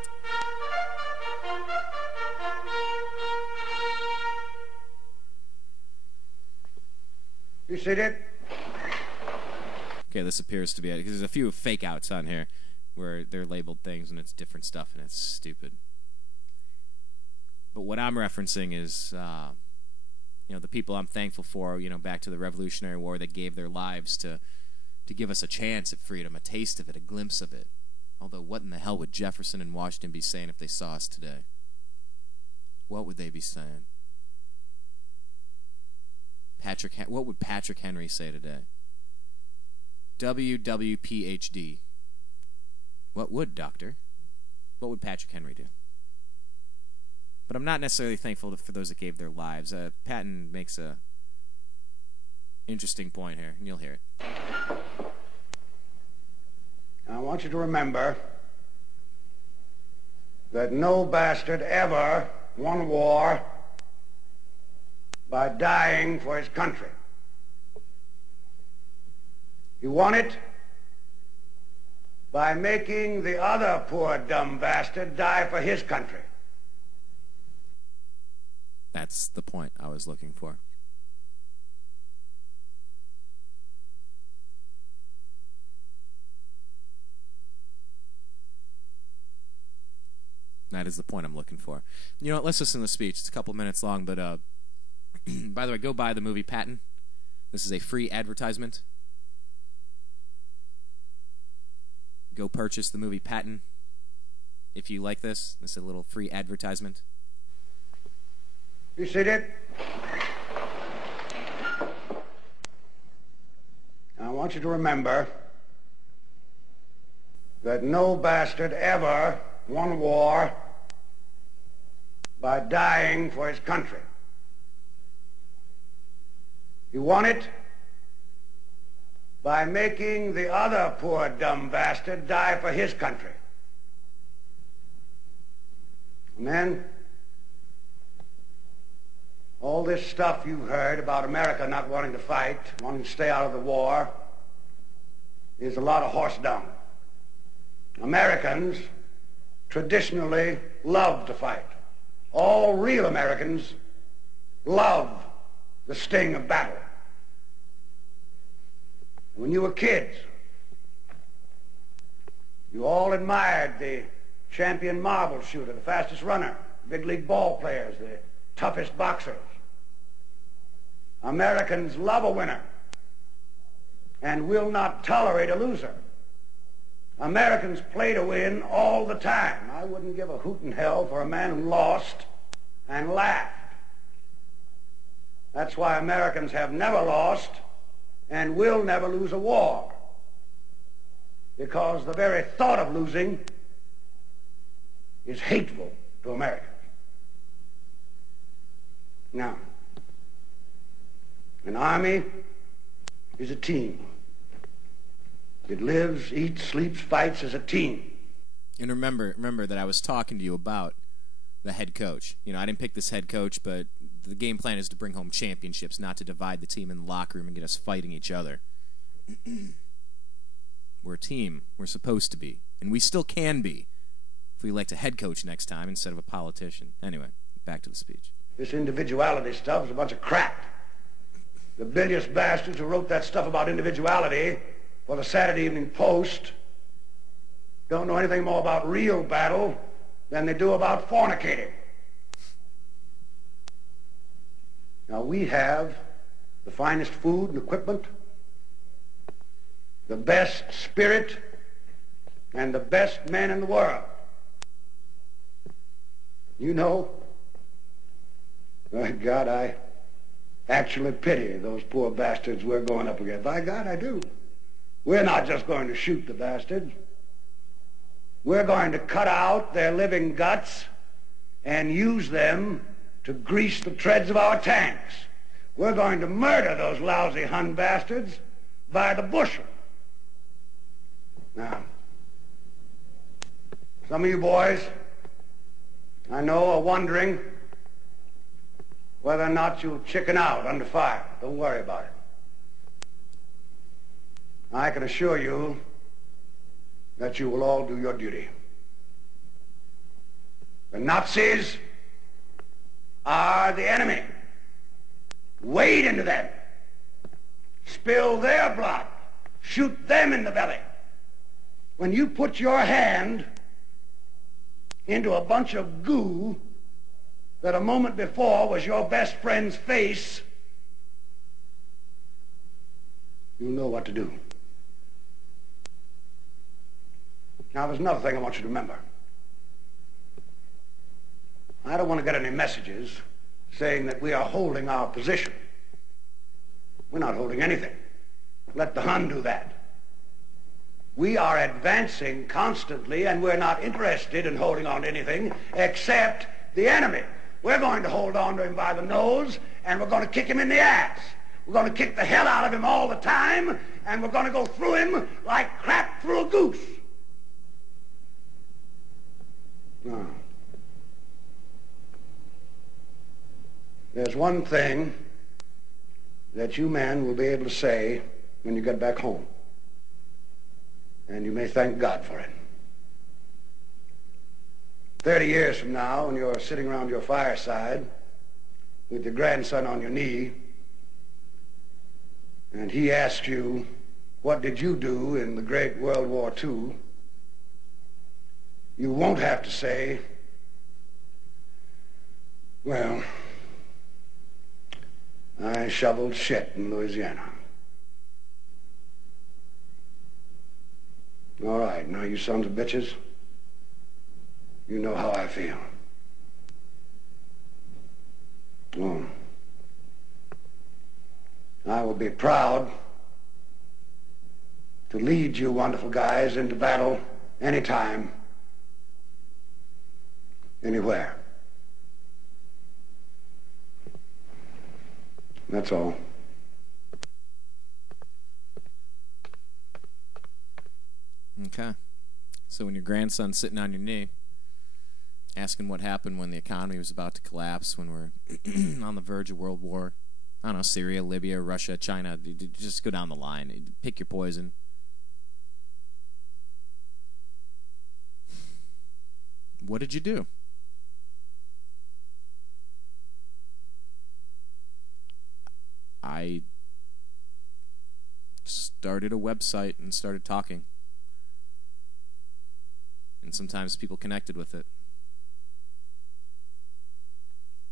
You see that? Okay, this appears to be it, because there's a few fake outs on here where they're labeled things and it's different stuff and it's stupid. But what I'm referencing is, you know, the people I'm thankful for, you know, back to the Revolutionary War that gave their lives to give us a chance at freedom, a taste of it, a glimpse of it. Although, what in the hell would Jefferson and Washington be saying if they saw us today? What would they be saying? What would Patrick Henry say today? WWPHD. What would, doctor? What would Patrick Henry do? But I'm not necessarily thankful for those that gave their lives. Patton makes a interesting point here, and you'll hear it. I want you to remember that no bastard ever won war by dying for his country. He won it by making the other poor dumb bastard die for his country. That's the point I was looking for. That is the point I'm looking for. You know what? Let's listen to the speech. It's a couple minutes long, but by the way, go buy the movie Patton. This is a free advertisement. Go purchase the movie Patton. If you like this is a little free advertisement. You seated? I want you to remember that no bastard ever won war by dying for his country. He won it by making the other poor dumb bastard die for his country. And then all this stuff you've heard about America not wanting to fight, wanting to stay out of the war, is a lot of horse dung. Americans traditionally love to fight. All real Americans love the sting of battle. When you were kids, you all admired the champion marble shooter, the fastest runner, big league ball players, the toughest boxers. Americans love a winner and will not tolerate a loser. Americans play to win all the time. I wouldn't give a hoot in hell for a man who lost and laughed. That's why Americans have never lost and will never lose a war, because the very thought of losing is hateful to Americans. Now, an army is a team. It lives, eats, sleeps, fights as a team. And remember that I was talking to you about the head coach. You know, I didn't pick this head coach, but the game plan is to bring home championships, not to divide the team in the locker room and get us fighting each other. We're a team. We're supposed to be. And we still can be if we elect a head coach next time instead of a politician. Anyway, back to the speech. This individuality stuff is a bunch of crap. The bilious bastards who wrote that stuff about individuality for the Saturday Evening Post don't know anything more about real battle than they do about fornicating. Now, we have the finest food and equipment, the best spirit, and the best men in the world. You know, by God, I actually pity those poor bastards we're going up against. By God, I do. We're not just going to shoot the bastards. We're going to cut out their living guts and use them to grease the treads of our tanks. We're going to murder those lousy Hun bastards by the bushel. Now, some of you boys, I know, are wondering whether or not you'll chicken out under fire. Don't worry about it. I can assure you that you will all do your duty. The Nazis are the enemy. Wade into them. Spill their blood. Shoot them in the belly. When you put your hand into a bunch of goo that a moment before was your best friend's face, you'll know what to do. Now, there's another thing I want you to remember. I don't want to get any messages saying that we are holding our position. We're not holding anything. Let the Hun do that. We are advancing constantly, and we're not interested in holding on to anything except the enemy. We're going to hold on to him by the nose, and we're going to kick him in the ass. We're going to kick the hell out of him all the time, and we're going to go through him like crap through a goose. Now, there's one thing that you men will be able to say when you get back home, and you may thank God for it. 30 years from now, when you're sitting around your fireside with your grandson on your knee, and he asks you, what did you do in the great World War II? You won't have to say, well, I shoveled shit in Louisiana. All right, now you sons of bitches, you know how I feel. Oh. I will be proud to lead you wonderful guys into battle anytime, anywhere. That's all. Okay. So when your grandson's sitting on your knee, asking what happened when the economy was about to collapse, when we're on the verge of World War, I don't know, Syria, Libya, Russia, China, just go down the line. Pick your poison. What did you do? I started a website and started talking. And sometimes people connected with it.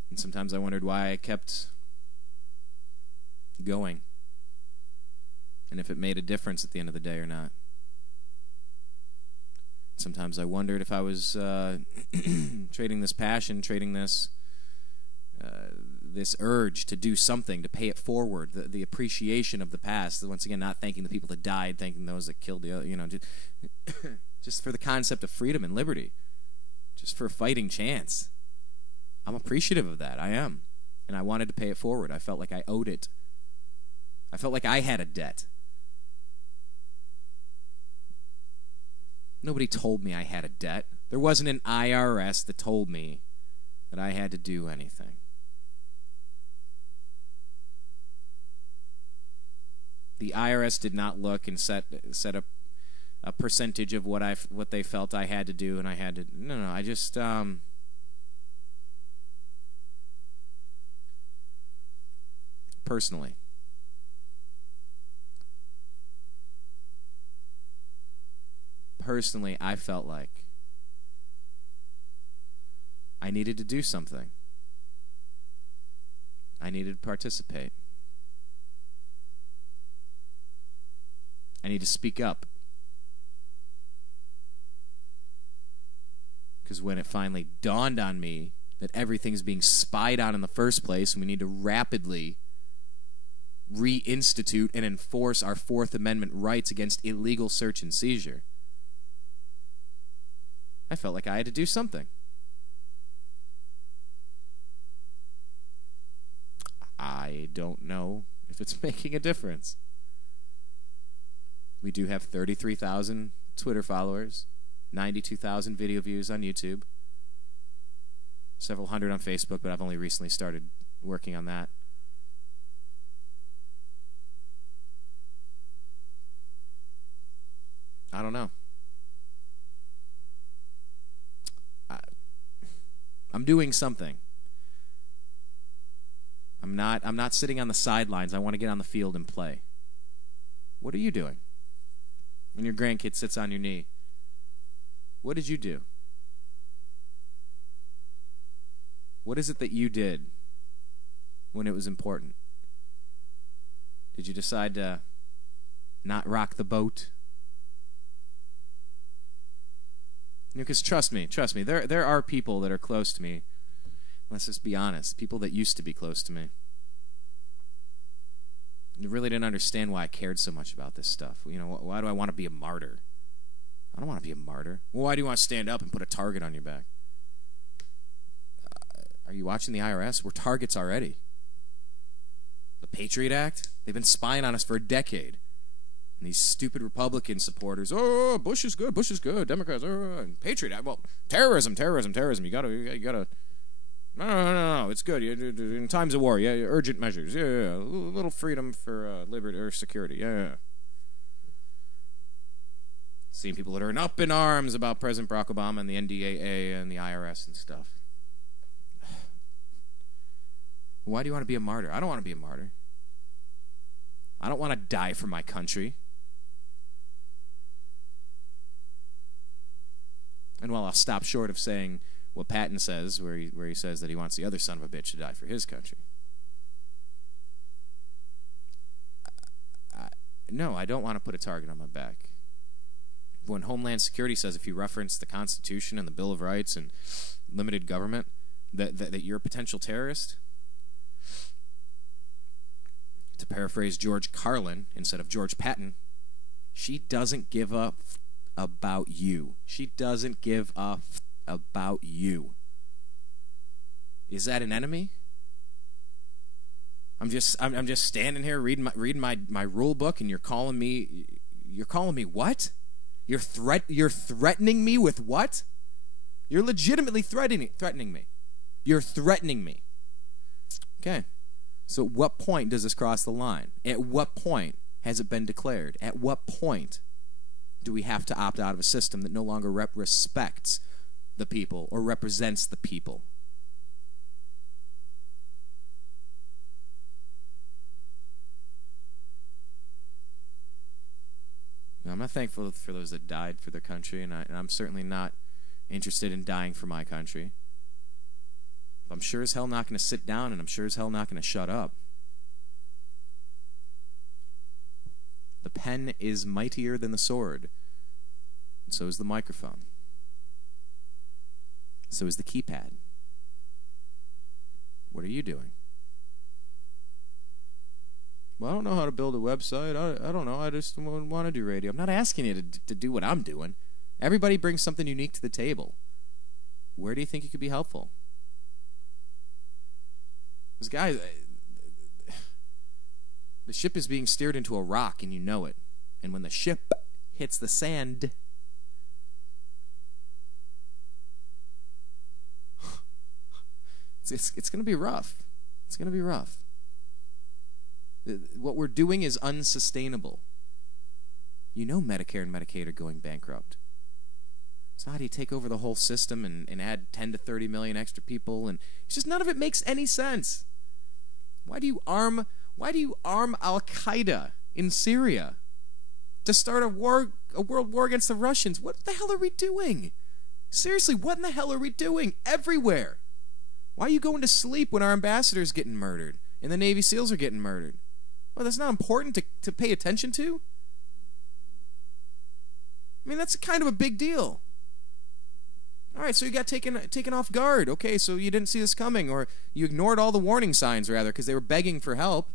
And sometimes I wondered why I kept going. And if it made a difference at the end of the day or not. Sometimes I wondered if I was trading this passion, trading this urge to do something, to pay it forward, the appreciation of the past. Once again, not thanking the people that died, thanking those that killed the other, just for the concept of freedom and liberty, just for a fighting chance. I'm appreciative of that. I am. And I wanted to pay it forward. I felt like I owed it. I felt like I had a debt. Nobody told me I had a debt. There wasn't an IRS that told me that I had to do anything. The IRS did not look and set a percentage of what they felt I had to do, and I had to. No. I just personally. Personally, I felt like I needed to do something. I needed to participate. I need to speak up. Because when it finally dawned on me that everything's being spied on in the first place, and we need to rapidly reinstitute and enforce our Fourth Amendment rights against illegal search and seizure, I felt like I had to do something. I don't know if it's making a difference. We do have 33,000 Twitter followers, 92,000 video views on YouTube, several hundred on Facebook, but I've only recently started working on that. I don't know. I'm doing something. I'm not sitting on the sidelines. I want to get on the field and play. What are you doing? When your grandkid sits on your knee, what did you do? What is it that you did when it was important? Did you decide to not rock the boat? Because trust me, there are people that are close to me. Let's just be honest. People that used to be close to me. You really didn't understand why I cared so much about this stuff. Why do I want to be a martyr? I don't want to be a martyr. Well, why do you want to stand up and put a target on your back? Are you watching the IRS? We're targets already. The Patriot Act? They've been spying on us for a decade. And these stupid Republican supporters, oh, Bush is good, Democrats, oh, and Patriot Act, well, terrorism. You gotta. No, it's good. In times of war, urgent measures, a little freedom for liberty or security, yeah. Seeing people that are up in arms about President Barack Obama and the NDAA and the IRS and stuff. Why do you want to be a martyr? I don't want to be a martyr. I don't want to die for my country. And while I'll stop short of saying what Patton says, where he says that he wants the other son of a bitch to die for his country. No, I don't want to put a target on my back. When Homeland Security says if you reference the Constitution and the Bill of Rights and limited government, that you're a potential terrorist, to paraphrase George Carlin instead of George Patton, she doesn't give a about you. She doesn't give a about you. Is that an enemy? I'm just standing here reading my rule book, and you're calling me what? You're threatening me with what? You're legitimately threatening me. You're threatening me. Okay. So at what point does this cross the line? At what point has it been declared? At what point do we have to opt out of a system that no longer respects the people or represents the people? I'm not thankful for those that died for their country, and I'm certainly not interested in dying for my country. I'm sure as hell not going to sit down, and I'm sure as hell not going to shut up. The pen is mightier than the sword, and so is the microphone. So is the keypad. What are you doing? Well, I don't know how to build a website. I don't know. I just want to do radio. I'm not asking you to do what I'm doing. Everybody brings something unique to the table. Where do you think you could be helpful? This guy, the ship is being steered into a rock, and you know it. And when the ship hits the sand, it's going to be rough. It's going to be rough. What we're doing is unsustainable. You know Medicare and Medicaid are going bankrupt. So how do you take over the whole system and add 10 to 30 million extra people? And it's just none of it makes any sense. Why do you arm Al-Qaeda in Syria to start a world war against the Russians? What the hell are we doing? Seriously, what in the hell are we doing everywhere? Why are you going to sleep when our ambassador's getting murdered and the Navy SEALs are getting murdered? Well, that's not important to pay attention to? I mean, that's kind of a big deal. All right, so you got taken off guard. Okay, so you didn't see this coming, or you ignored all the warning signs, rather, because they were begging for help.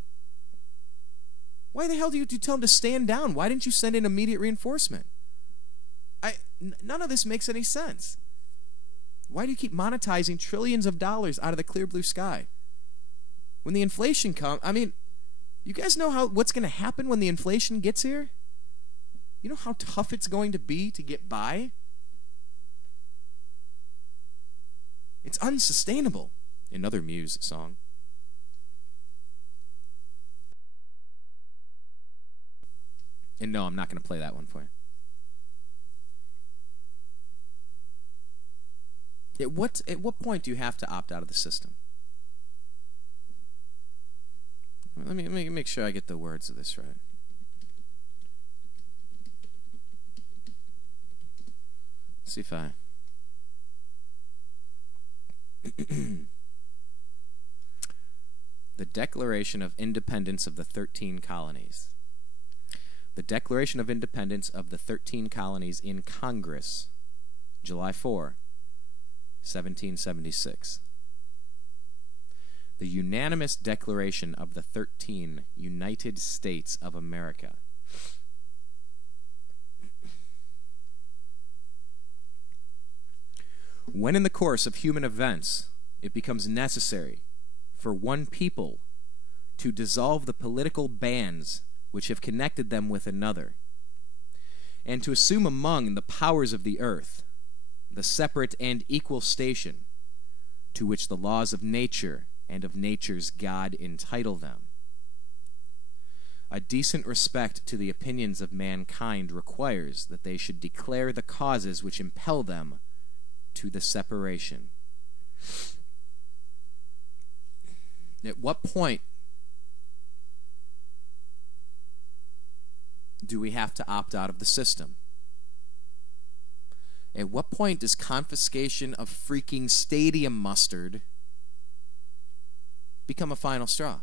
Why the hell do you tell them to stand down? Why didn't you send in immediate reinforcement? None of this makes any sense. Why do you keep monetizing trillions of dollars out of the clear blue sky? When the inflation comes, I mean, you guys know what's going to happen when the inflation gets here? You know how tough it's going to be to get by? It's unsustainable. Another Muse song. And no, I'm not going to play that one for you. At what point do you have to opt out of the system? Let me make sure I get the words of this right. Let's see if I... The Declaration of Independence of the 13 Colonies. The Declaration of Independence of the 13 Colonies in Congress, July 4, 1776. The unanimous Declaration of the 13 United States of America. When in the course of human events it becomes necessary for one people to dissolve the political bands which have connected them with another, and to assume among the powers of the earth the separate and equal station to which the laws of nature and of nature's God entitle them, a decent respect to the opinions of mankind requires that they should declare the causes which impel them to the separation. At what point do we have to opt out of the system? At what point does confiscation of freaking stadium mustard become a final straw?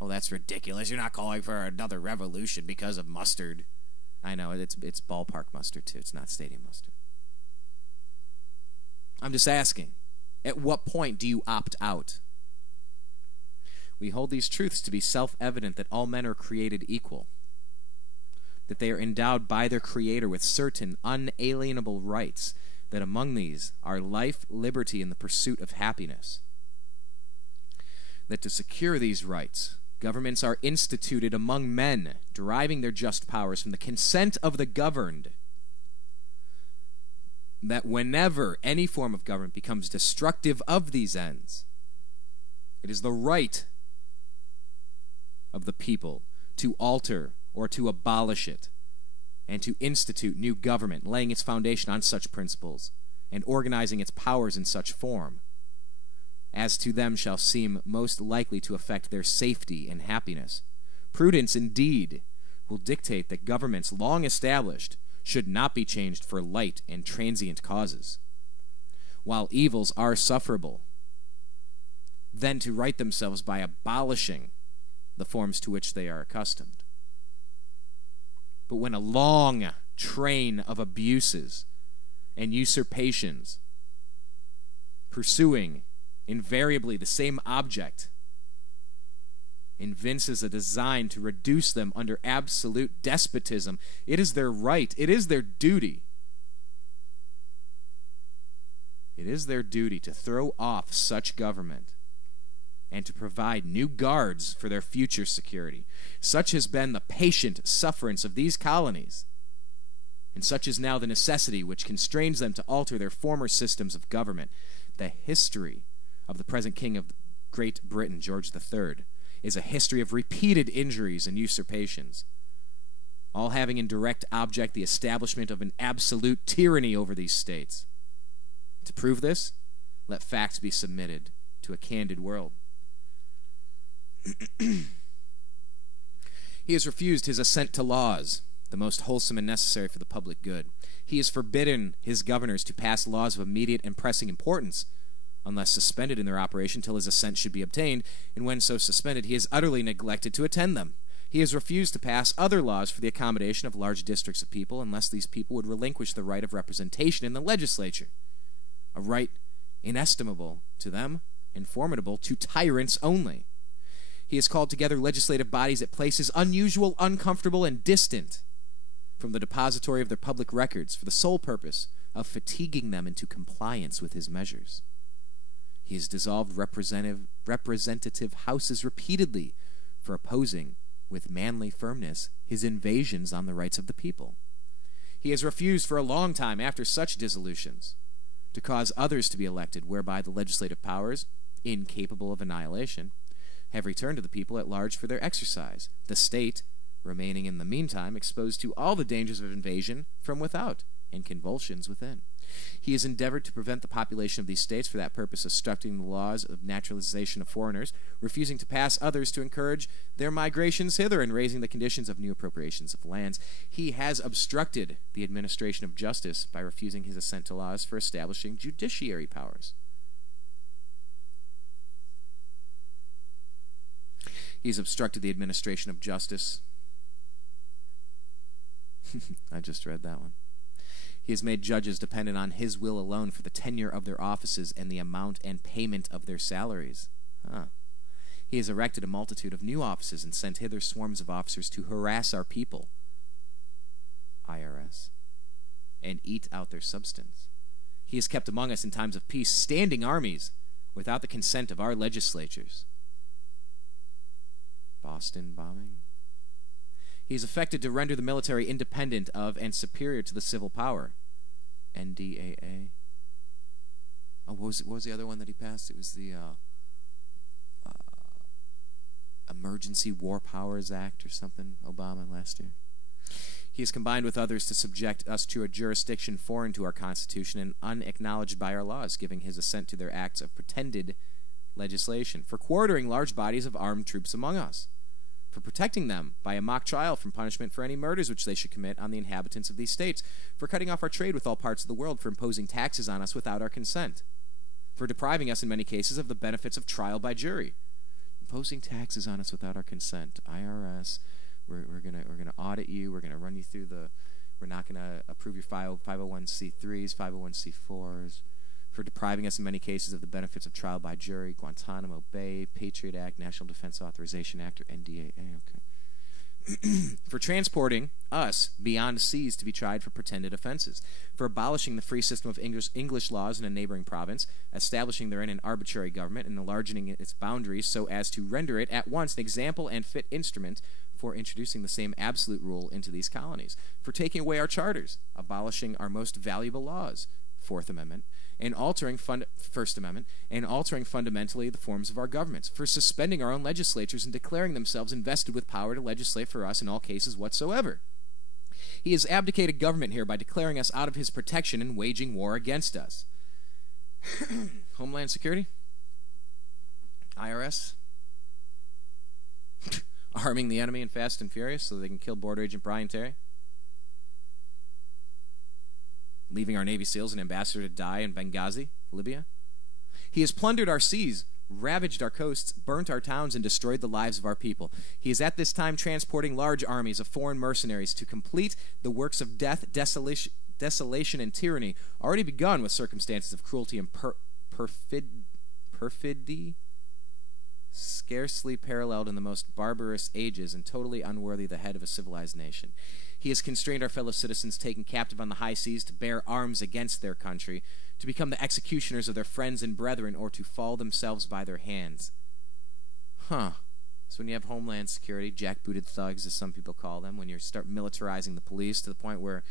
Oh, that's ridiculous. You're not calling for another revolution because of mustard. I know, it's ballpark mustard too. It's not stadium mustard. I'm just asking, at what point do you opt out? We hold these truths to be self-evident, that all men are created equal, that they are endowed by their Creator with certain unalienable rights, that among these are life, liberty, and the pursuit of happiness. That to secure these rights, governments are instituted among men, deriving their just powers from the consent of the governed. That whenever any form of government becomes destructive of these ends, it is the right of the people to alter or to abolish it, and to institute new government, laying its foundation on such principles, and organizing its powers in such form, as to them shall seem most likely to affect their safety and happiness. Prudence, indeed, will dictate that governments long established should not be changed for light and transient causes, while evils are sufferable, then to right themselves by abolishing the forms to which they are accustomed. But when a long train of abuses and usurpations, pursuing invariably the same object, evinces a design to reduce them under absolute despotism, it is their right, it is their duty. It is their duty to throw off such government and to provide new guards for their future security. Such has been the patient sufferance of these colonies, and such is now the necessity which constrains them to alter their former systems of government. The history of the present King of Great Britain, George III, is a history of repeated injuries and usurpations, all having in direct object the establishment of an absolute tyranny over these states. To prove this, let facts be submitted to a candid world. He has refused his assent to laws, the most wholesome and necessary for the public good. He has forbidden his governors to pass laws of immediate and pressing importance, unless suspended in their operation till his assent should be obtained, and when so suspended, he has utterly neglected to attend them. He has refused to pass other laws for the accommodation of large districts of people, unless these people would relinquish the right of representation in the legislature, a right inestimable to them and formidable to tyrants only. He has called together legislative bodies at places unusual, uncomfortable, and distant from the depository of their public records for the sole purpose of fatiguing them into compliance with his measures. He has dissolved representative houses repeatedly for opposing with manly firmness his invasions on the rights of the people. He has refused for a long time after such dissolutions to cause others to be elected, whereby the legislative powers, incapable of annihilation, have returned to the people at large for their exercise, the state remaining in the meantime exposed to all the dangers of invasion from without and convulsions within. He has endeavored to prevent the population of these states for that purpose, obstructing the laws of naturalization of foreigners, refusing to pass others to encourage their migrations hither, and raising the conditions of new appropriations of lands. He has obstructed the administration of justice by refusing his assent to laws for establishing judiciary powers. He's obstructed the administration of justice. I just read that one. He has made judges dependent on his will alone for the tenure of their offices and the amount and payment of their salaries. He has erected a multitude of new offices and sent hither swarms of officers to harass our people, I.R.S., and eat out their substance. He is kept among us in times of peace, standing armies without the consent of our legislatures. Boston bombing. He is affected to render the military independent of and superior to the civil power. NDAA. Oh, what was the other one that he passed? It was the Emergency War Powers Act or something, Obama last year. He is combined with others to subject us to a jurisdiction foreign to our Constitution and unacknowledged by our laws, giving his assent to their acts of pretended legislation, for quartering large bodies of armed troops among us, for protecting them by a mock trial from punishment for any murders which they should commit on the inhabitants of these states, for cutting off our trade with all parts of the world, for imposing taxes on us without our consent, for depriving us in many cases of the benefits of trial by jury, imposing taxes on us without our consent. IRS, we're gonna audit you. We're gonna run you through the. We're not gonna approve your 501c3s, 501c4s, for depriving us in many cases of the benefits of trial by jury. Guantanamo Bay, Patriot Act, National Defense Authorization Act, or NDAA. Okay. For transporting us beyond seas to be tried for pretended offenses, for abolishing the free system of English laws in a neighboring province, establishing therein an arbitrary government, and enlarging its boundaries so as to render it at once an example and fit instrument for introducing the same absolute rule into these colonies, for taking away our charters, abolishing our most valuable laws, Fourth Amendment, and altering First Amendment, and altering fundamentally the forms of our governments, for suspending our own legislatures and declaring themselves invested with power to legislate for us in all cases whatsoever. He has abdicated government here by declaring us out of his protection and waging war against us. Homeland Security, IRS, arming the enemy in Fast and Furious so they can kill Border Agent Brian Terry, leaving our Navy SEALs and ambassador to die in Benghazi, Libya. He has plundered our seas, ravaged our coasts, burnt our towns, and destroyed the lives of our people. He is at this time transporting large armies of foreign mercenaries to complete the works of death, desolation, and tyranny, already begun with circumstances of cruelty and perfidy, scarcely paralleled in the most barbarous ages and totally unworthy the head of a civilized nation. He has constrained our fellow citizens taken captive on the high seas to bear arms against their country, to become the executioners of their friends and brethren, or to fall themselves by their hands. So when you have Homeland Security, jackbooted thugs, as some people call them, when you start militarizing the police to the point where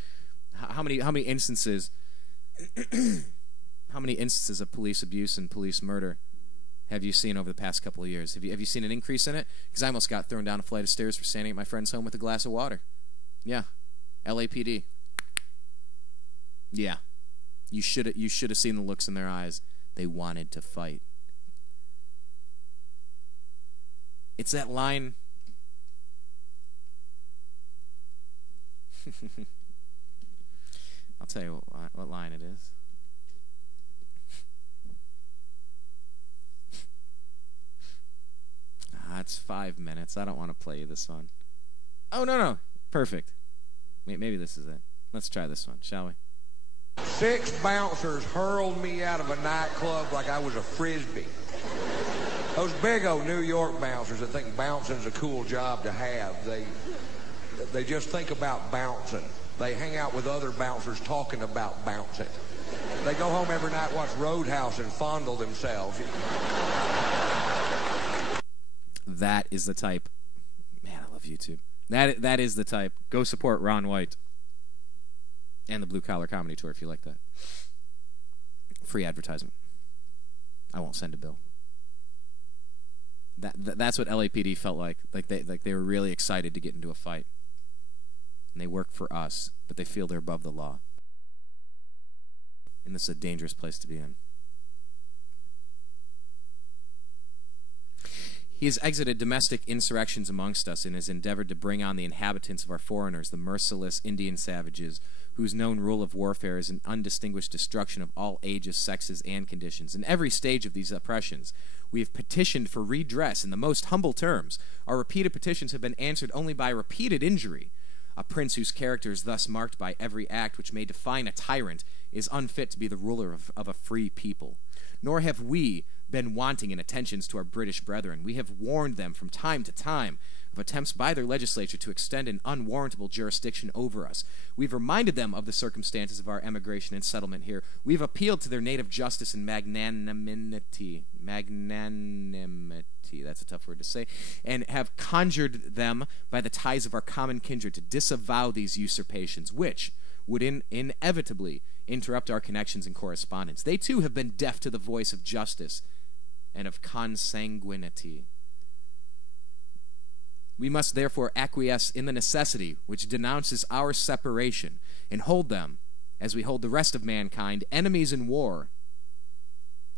how many instances of police abuse and police murder have you seen over the past couple of years? Have you seen an increase in it? Because I almost got thrown down a flight of stairs for standing at my friend's home with a glass of water. Yeah, LAPD. Yeah, you should have seen the looks in their eyes. They wanted to fight. It's that line. I'll tell you what line it is. It's 5 minutes. I don't want to play you this one. Oh, no. Perfect. Maybe this is it. Let's try this one, shall we? 6 bouncers hurled me out of a nightclub like I was a Frisbee. Those big old New York bouncers that think bouncing's a cool job to have, they just think about bouncing. They hang out with other bouncers talking about bouncing. They go home every night, watch Roadhouse, and fondle themselves. That is the type. Man, I love YouTube. That is the type. Go support Ron White and the Blue Collar Comedy Tour if you like that. Free advertisement. I won't send a bill. That's what LAPD felt like. Like they were really excited to get into a fight. And they work for us, but they feel they're above the law. And this is a dangerous place to be in. He has exited domestic insurrections amongst us and has endeavored to bring on the inhabitants of our foreigners, the merciless Indian savages, whose known rule of warfare is an undistinguished destruction of all ages, sexes, and conditions. In every stage of these oppressions, we have petitioned for redress in the most humble terms. Our repeated petitions have been answered only by repeated injury. A prince whose character is thus marked by every act which may define a tyrant is unfit to be the ruler of a free people. Nor have we, been wanting in attentions to our British brethren. We have warned them from time to time of attempts by their legislature to extend an unwarrantable jurisdiction over us. We've reminded them of the circumstances of our emigration and settlement here. We've appealed to their native justice and magnanimity, that's a tough word to say, and have conjured them by the ties of our common kindred to disavow these usurpations, which would inevitably interrupt our connections and correspondence. They too have been deaf to the voice of justice and of consanguinity. We must therefore acquiesce in the necessity which denounces our separation, and hold them, as we hold the rest of mankind, enemies in war,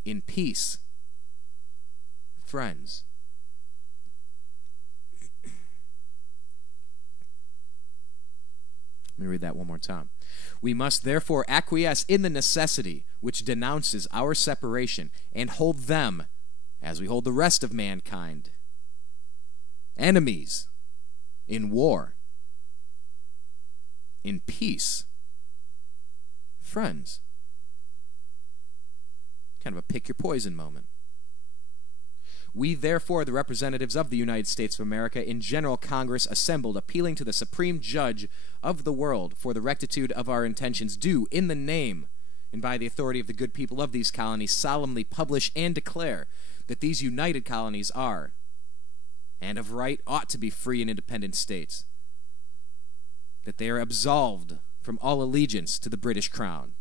in peace, friends. Let me read that one more time. We must therefore acquiesce in the necessity which denounces our separation, and hold them, as we hold the rest of mankind, enemies in war, in peace, friends. Kind of a pick your poison moment. We, therefore, the representatives of the United States of America in General Congress assembled, appealing to the Supreme Judge of the world for the rectitude of our intentions, do, in the name and by the authority of the good people of these colonies, solemnly publish and declare that these united colonies are, and of right ought to be, free and independent states, that they are absolved from all allegiance to the British Crown,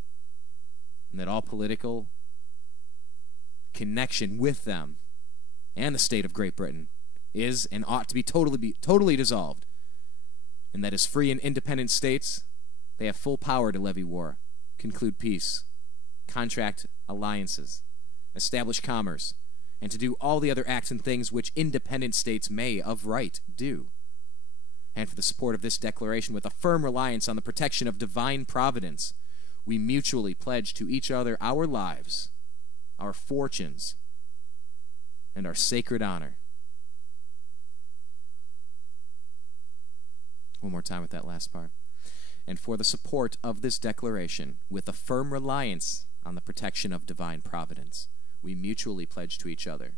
and that all political connection with them and the state of Great Britain is and ought to be totally dissolved, and that as free and independent states, they have full power to levy war, conclude peace, contract alliances, establish commerce, and to do all the other acts and things which independent states may of right do. And for the support of this declaration, with a firm reliance on the protection of divine providence, we mutually pledge to each other our lives, our fortunes, and our sacred honor. One more time with that last part. And for the support of this declaration, with a firm reliance on the protection of divine providence, we mutually pledge to each other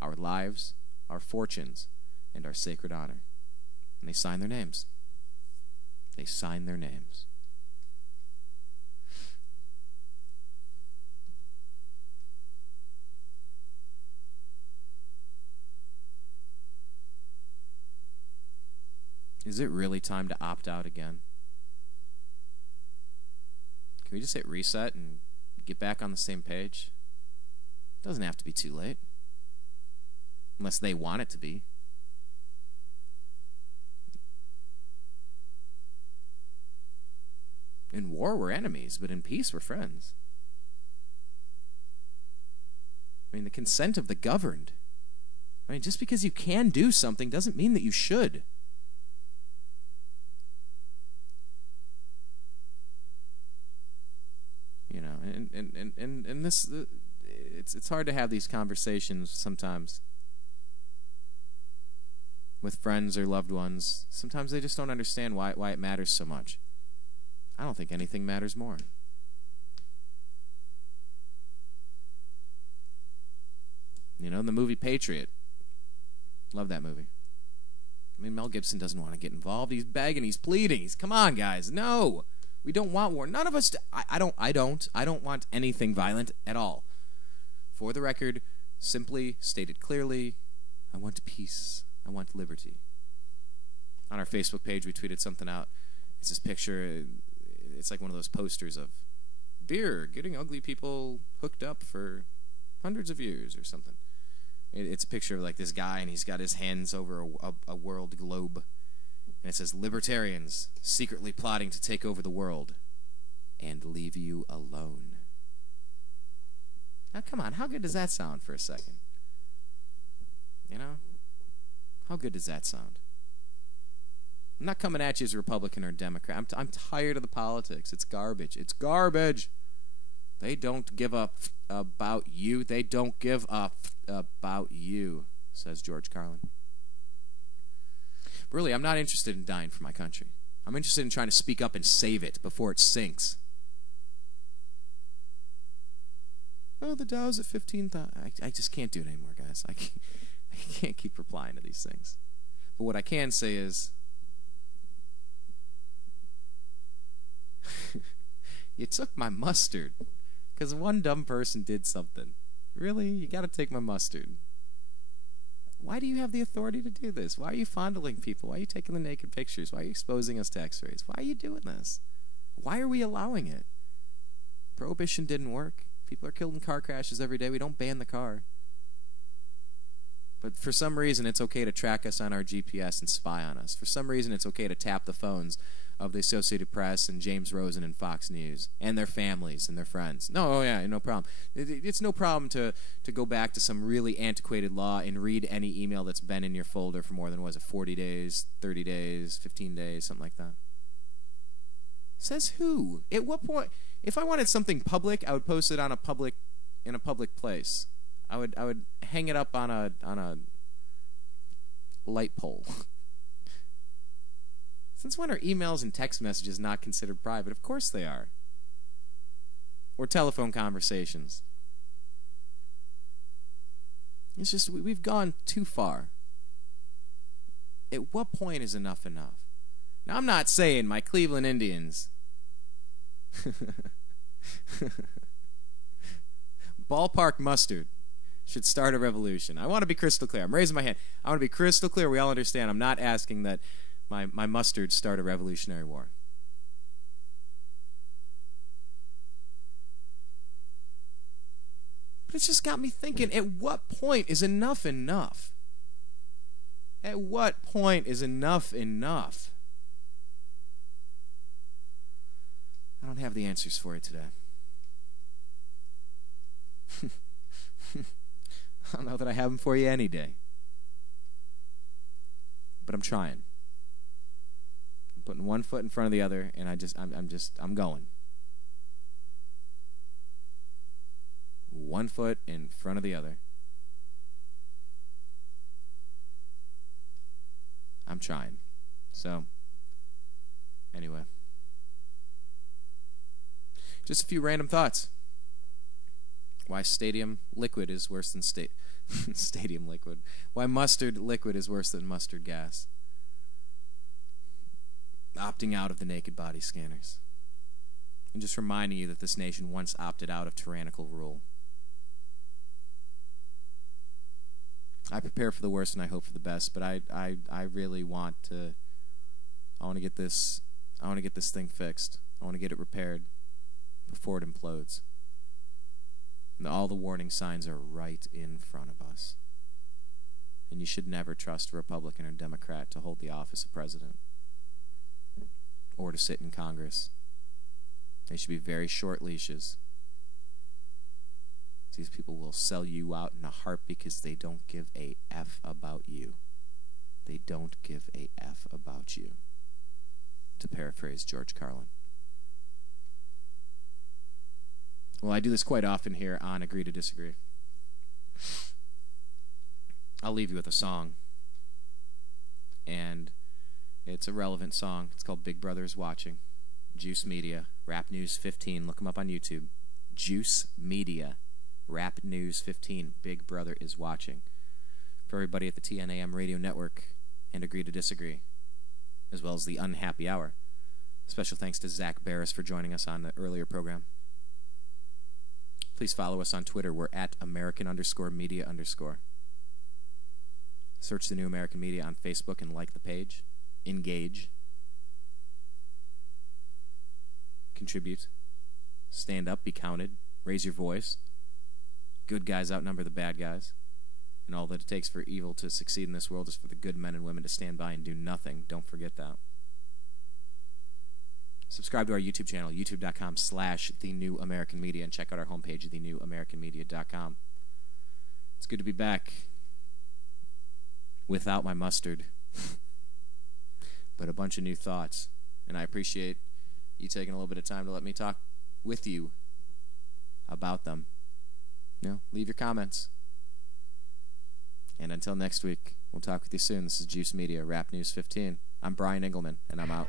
our lives, our fortunes, and our sacred honor. And they sign their names. They sign their names. Is it really time to opt out again? Can we just hit reset and get back on the same page? It doesn't have to be too late. Unless they want it to be. In war, we're enemies, but in peace, we're friends. I mean, the consent of the governed. I mean, just because you can do something doesn't mean that you should. You know, and this, it's hard to have these conversations sometimes with friends or loved ones. Sometimes they just don't understand why it matters so much. I don't think anything matters more. You know, the movie Patriot. Love that movie. I mean, Mel Gibson doesn't want to get involved. He's begging, he's pleading. Come on, guys. No. We don't want war. None of us I don't want anything violent at all. For the record, simply stated clearly, I want peace. I want liberty. On our Facebook page, we tweeted something out. It's this picture. It's like one of those posters of beer getting ugly people hooked up for hundreds of years or something. It's a picture of like this guy, and he's got his hands over a world globe. And it says, libertarians secretly plotting to take over the world and leave you alone. Now, come on, how good does that sound for a second? You know? How good does that sound? I'm not coming at you as a Republican or a Democrat. I'm tired of the politics. It's garbage. It's garbage. They don't give a about you. They don't give a about you, says George Carlin. Really, I'm not interested in dying for my country. I'm interested in trying to speak up and save it before it sinks. Oh, the Dow's at 15,000. I just can't do it anymore, guys. I can't keep replying to these things. But what I can say is, you took my mustard because one dumb person did something. Really? You got to take my mustard. Why do you have the authority to do this? Why are you fondling people? Why are you taking the naked pictures? Why are you exposing us to x-rays? Why are you doing this? Why are we allowing it? Prohibition didn't work. People are killed in car crashes every day. We don't ban the car. But for some reason, it's okay to track us on our GPS and spy on us. For some reason, it's okay to tap the phones of the Associated Press and James Rosen and Fox News and their families and their friends. No, oh yeah, no problem. It's no problem to go back to some really antiquated law and read any email that's been in your folder for more than, 40 days, 30 days, 15 days, something like that. Says who? At what point? If I wanted something public, I would post it in a public place. I would hang it up on a light pole. Since when are emails and text messages not considered private? Of course they are. Or telephone conversations. It's just we've gone too far. At what point is enough enough? Now, I'm not saying my Cleveland Indians ballpark mustard should start a revolution. I want to be crystal clear. I'm raising my hand. I want to be crystal clear. We all understand. I'm not asking that my mustard start a revolutionary war. But it's just got me thinking, at what point is enough enough? At what point is enough enough? I don't have the answers for you today. I don't know that I have them for you any day. But I'm trying. I'm putting one foot in front of the other, and I'm going. One foot in front of the other. I'm trying. So, anyway. Just a few random thoughts. Why stadium liquid is worse than stadium liquid. Why mustard liquid is worse than mustard gas. Opting out of the naked body scanners. And just reminding you that this nation once opted out of tyrannical rule. I prepare for the worst and I hope for the best, but I really want to get this thing fixed. I want to get it repaired before it implodes. And all the warning signs are right in front of us. And you should never trust a Republican or Democrat to hold the office of president or to sit in Congress. They should be very short leashes. These people will sell you out in a heartbeat because they don't give a F about you. They don't give a F about you. To paraphrase George Carlin. Well, I do this quite often here on Agree to Disagree. I'll leave you with a song. And it's a relevant song. It's called Big Brother is Watching. Juice Media, Rap News 15. Look them up on YouTube. Juice Media, Rap News 15. Big Brother is Watching. For everybody at the TNAM Radio Network and Agree to Disagree, as well as the Unhappy Hour. Special thanks to Zach Barris for joining us on the earlier program. Please follow us on Twitter. We're at American_media_. Search the New American Media on Facebook and like the page. Engage. Contribute. Stand up, be counted. Raise your voice. Good guys outnumber the bad guys. And all that it takes for evil to succeed in this world is for the good men and women to stand by and do nothing. Don't forget that. Subscribe to our YouTube channel, youtube.com/The New American Media, and check out our homepage, thenewamericanmedia.com. It's good to be back without my mustard, but a bunch of new thoughts. And I appreciate you taking a little bit of time to let me talk with you about them. Leave your comments. And until next week, we'll talk with you soon. This is Juice Media, Rap News 15. I'm Brian Engelman, and I'm out.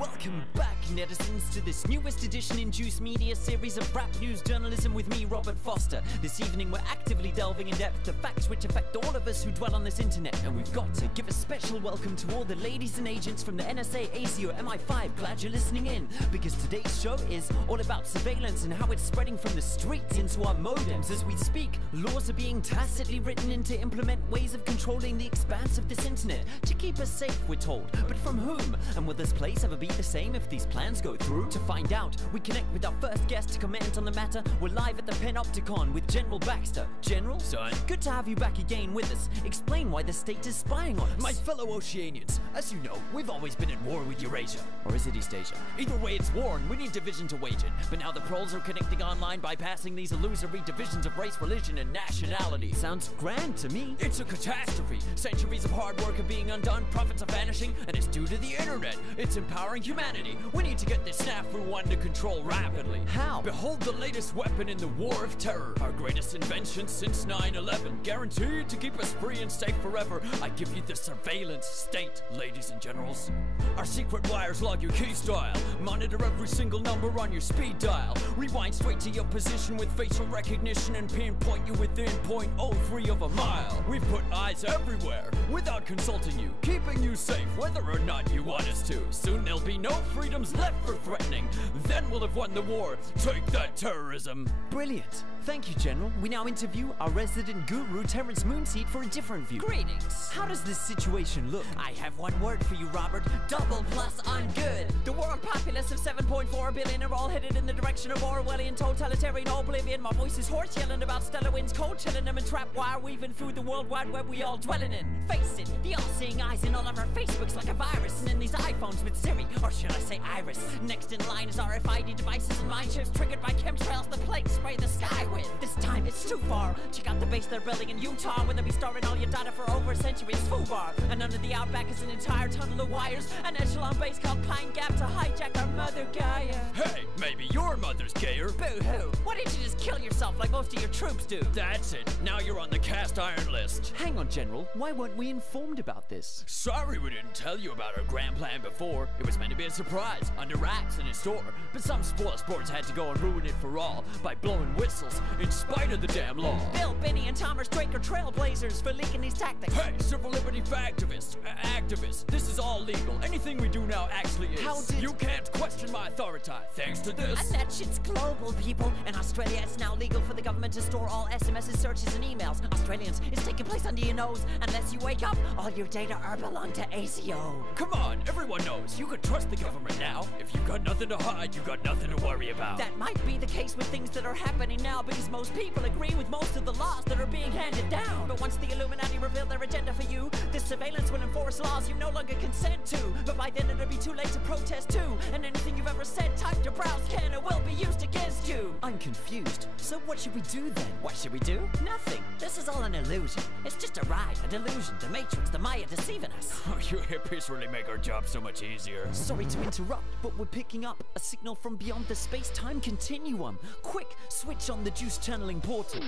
Welcome back, netizens, to this newest edition in Juice Media series of rap news journalism with me, Robert Foster. This evening we're actively delving in depth to facts which affect all of us who dwell on this internet, and we've got to give a special welcome to all the ladies and agents from the NSA, ACO, MI5. Glad you're listening in, because today's show is all about surveillance and how it's spreading from the streets into our modems. As we speak, laws are being tacitly written in to implement ways of controlling the expanse of this internet to keep us safe, we're told. But from whom? And will this place ever be the same if these plans go through? To find out, we connect with our first guest to comment on the matter. We're live at the Panopticon with General Baxter. General? Son? Good to have you back again with us. Explain why the state is spying on us. My fellow Oceanians, as you know, we've always been at war with Eurasia. Or is it East Asia? Either way, it's war and we need division to wage it. But now the proles are connecting online, bypassing these illusory divisions of race, religion, and nationality. Sounds grand to me. It's a catastrophe. Centuries of hard work are being undone, profits are vanishing, and it's due to the internet. It's empowering humanity. We need to get this snafu under control rapidly. How? Behold the latest weapon in the war of terror. Our greatest invention since 9/11. Guaranteed to keep us free and safe forever. I give you the surveillance state, ladies and generals. Our secret wires log your key style. Monitor every single number on your speed dial. Rewind straight to your position with facial recognition and pinpoint you within 0.03 of a mile. We've put eyes everywhere without consulting you, keeping you safe whether or not you want us to. Soon there'll be no freedoms left for threatening. Then we'll have won the war. Take that, terrorism. Brilliant. Thank you, General. We now interview our resident guru, Terrence Moonseed, for a different view. Greetings. How does this situation look? I have one word for you, Robert. Double plus on good. The world populace of 7.4 billion are all headed in the direction of Orwellian totalitarian oblivion. My voice is horse yelling about stellar winds, cold chilling them and trap wire weaving through the world wide web we all dwelling in. Face it, the all-seeing eyes in all of our Facebooks like a virus, and in these iPhones with Siri, or should I say I.R.S. Next in line is RFID devices and mind chips triggered by chemtrails the plague spray the sky with. This time it's too far. Check out the base they're building in Utah, where they'll be storing all your data for over a century. It's FUBAR, and under the outback is an entire tunnel of wires, an echelon base called Pine Gap to hijack our mother Gaia. Hey, maybe your mother's gayer. Boo-hoo. Why didn't you just kill yourself like most of your troops do? That's it. Now you're on the cast iron list. Hang on, General. Why weren't we informed about this? Sorry we didn't tell you about our grand plan before. It was meant to be a surprise, under wraps in a store. But some spoil sports had to go and ruin it for all by blowing whistles in spite of the damn law. Bill, Benny, and Thomas Drake are trailblazers for leaking these tactics. Hey, civil liberty activists, this is all legal. Anything we do now actually is. How did... You can't question my authority thanks to this. And that shit's global, people. In Australia, it's now legal for the government to store all SMSs, searches, and emails. Australians, it's taking place under your nose. Unless you wake up, all your data are belong to ACO. Come on, everyone knows you can trust the government now. If you got nothing to hide, you got nothing to worry about. That might be the case with things that are happening now, because most people agree with most of the laws that are being handed down. But once the Illuminati reveal their agenda for you, this surveillance will enforce laws you no longer consent to. But by then it'll be too late to protest too, and anything you've ever said, typed, or browsed can or will be used against you. I'm confused. So what should we do then? What should we do? Nothing. This is all an illusion. It's just a ride, a delusion, the Matrix, the Maya deceiving us. You hippies really make our job so much easier. Sorry to interrupt, but we're picking up a signal from beyond the space-time continuum. Quick, switch on the Juice channeling portal.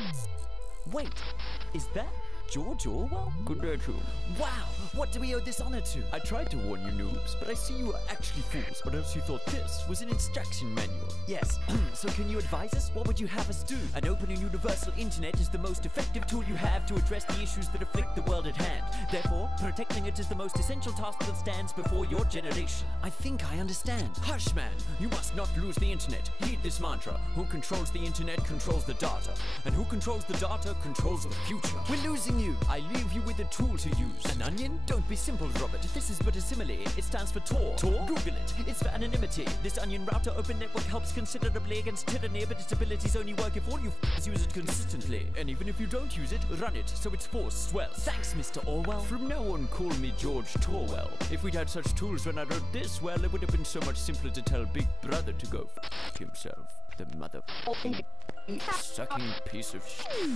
Wait, is that George Orwell? Good day, too. Wow, what do we owe this honor to? I tried to warn you noobs, but I see you are actually fools, or else you thought this was an instruction manual. Yes, so can you advise us? What would you have us do? An open and universal internet is the most effective tool you have to address the issues that afflict the world at hand. Therefore, protecting it is the most essential task that stands before your generation. I think I understand. Hush, man! You must not lose the internet. Heed this mantra. Who controls the internet controls the data. And who controls the data controls the future. We're losing you. I leave you with a tool to use. An onion? Don't be simple, Robert. This is but a simile. It stands for Tor. Tor? Google it. It's for anonymity. This onion router open network helps considerably against tyranny, but its abilities only work if all you use it consistently. And even if you don't use it, run it so its force swells. Thanks, Mr. Orwell. From now on, call me George Torwell. If we'd had such tools when I wrote this, well, it would have been so much simpler to tell Big Brother to go f*** himself. The motherfucking sucking piece of shit.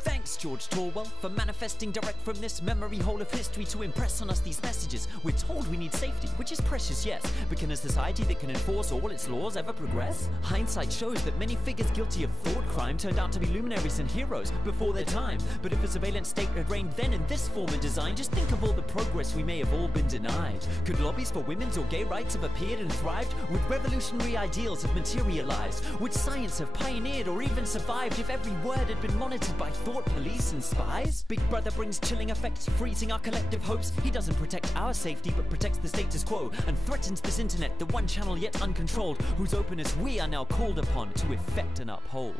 Thanks, George Torwell, for manifesting direct from this memory hole of history to impress on us these messages. We're told we need safety, which is precious, yes, but can a society that can enforce all its laws ever progress? Hindsight shows that many figures guilty of thought crime turned out to be luminaries and heroes before their time. But if a surveillance state had reigned then in this form and design, just think of all the progress we may have all been denied. Could lobbies for women's or gay rights have appeared and thrived? Would revolutionary ideals have materialized? Would science have pioneered or even survived if every word had been monitored by thought police and spies? Big Brother brings chilling effects, freezing our collective hopes. He doesn't protect our safety but protects the status quo and threatens this internet, the one channel yet uncontrolled, whose openness we are now called upon to effect and uphold.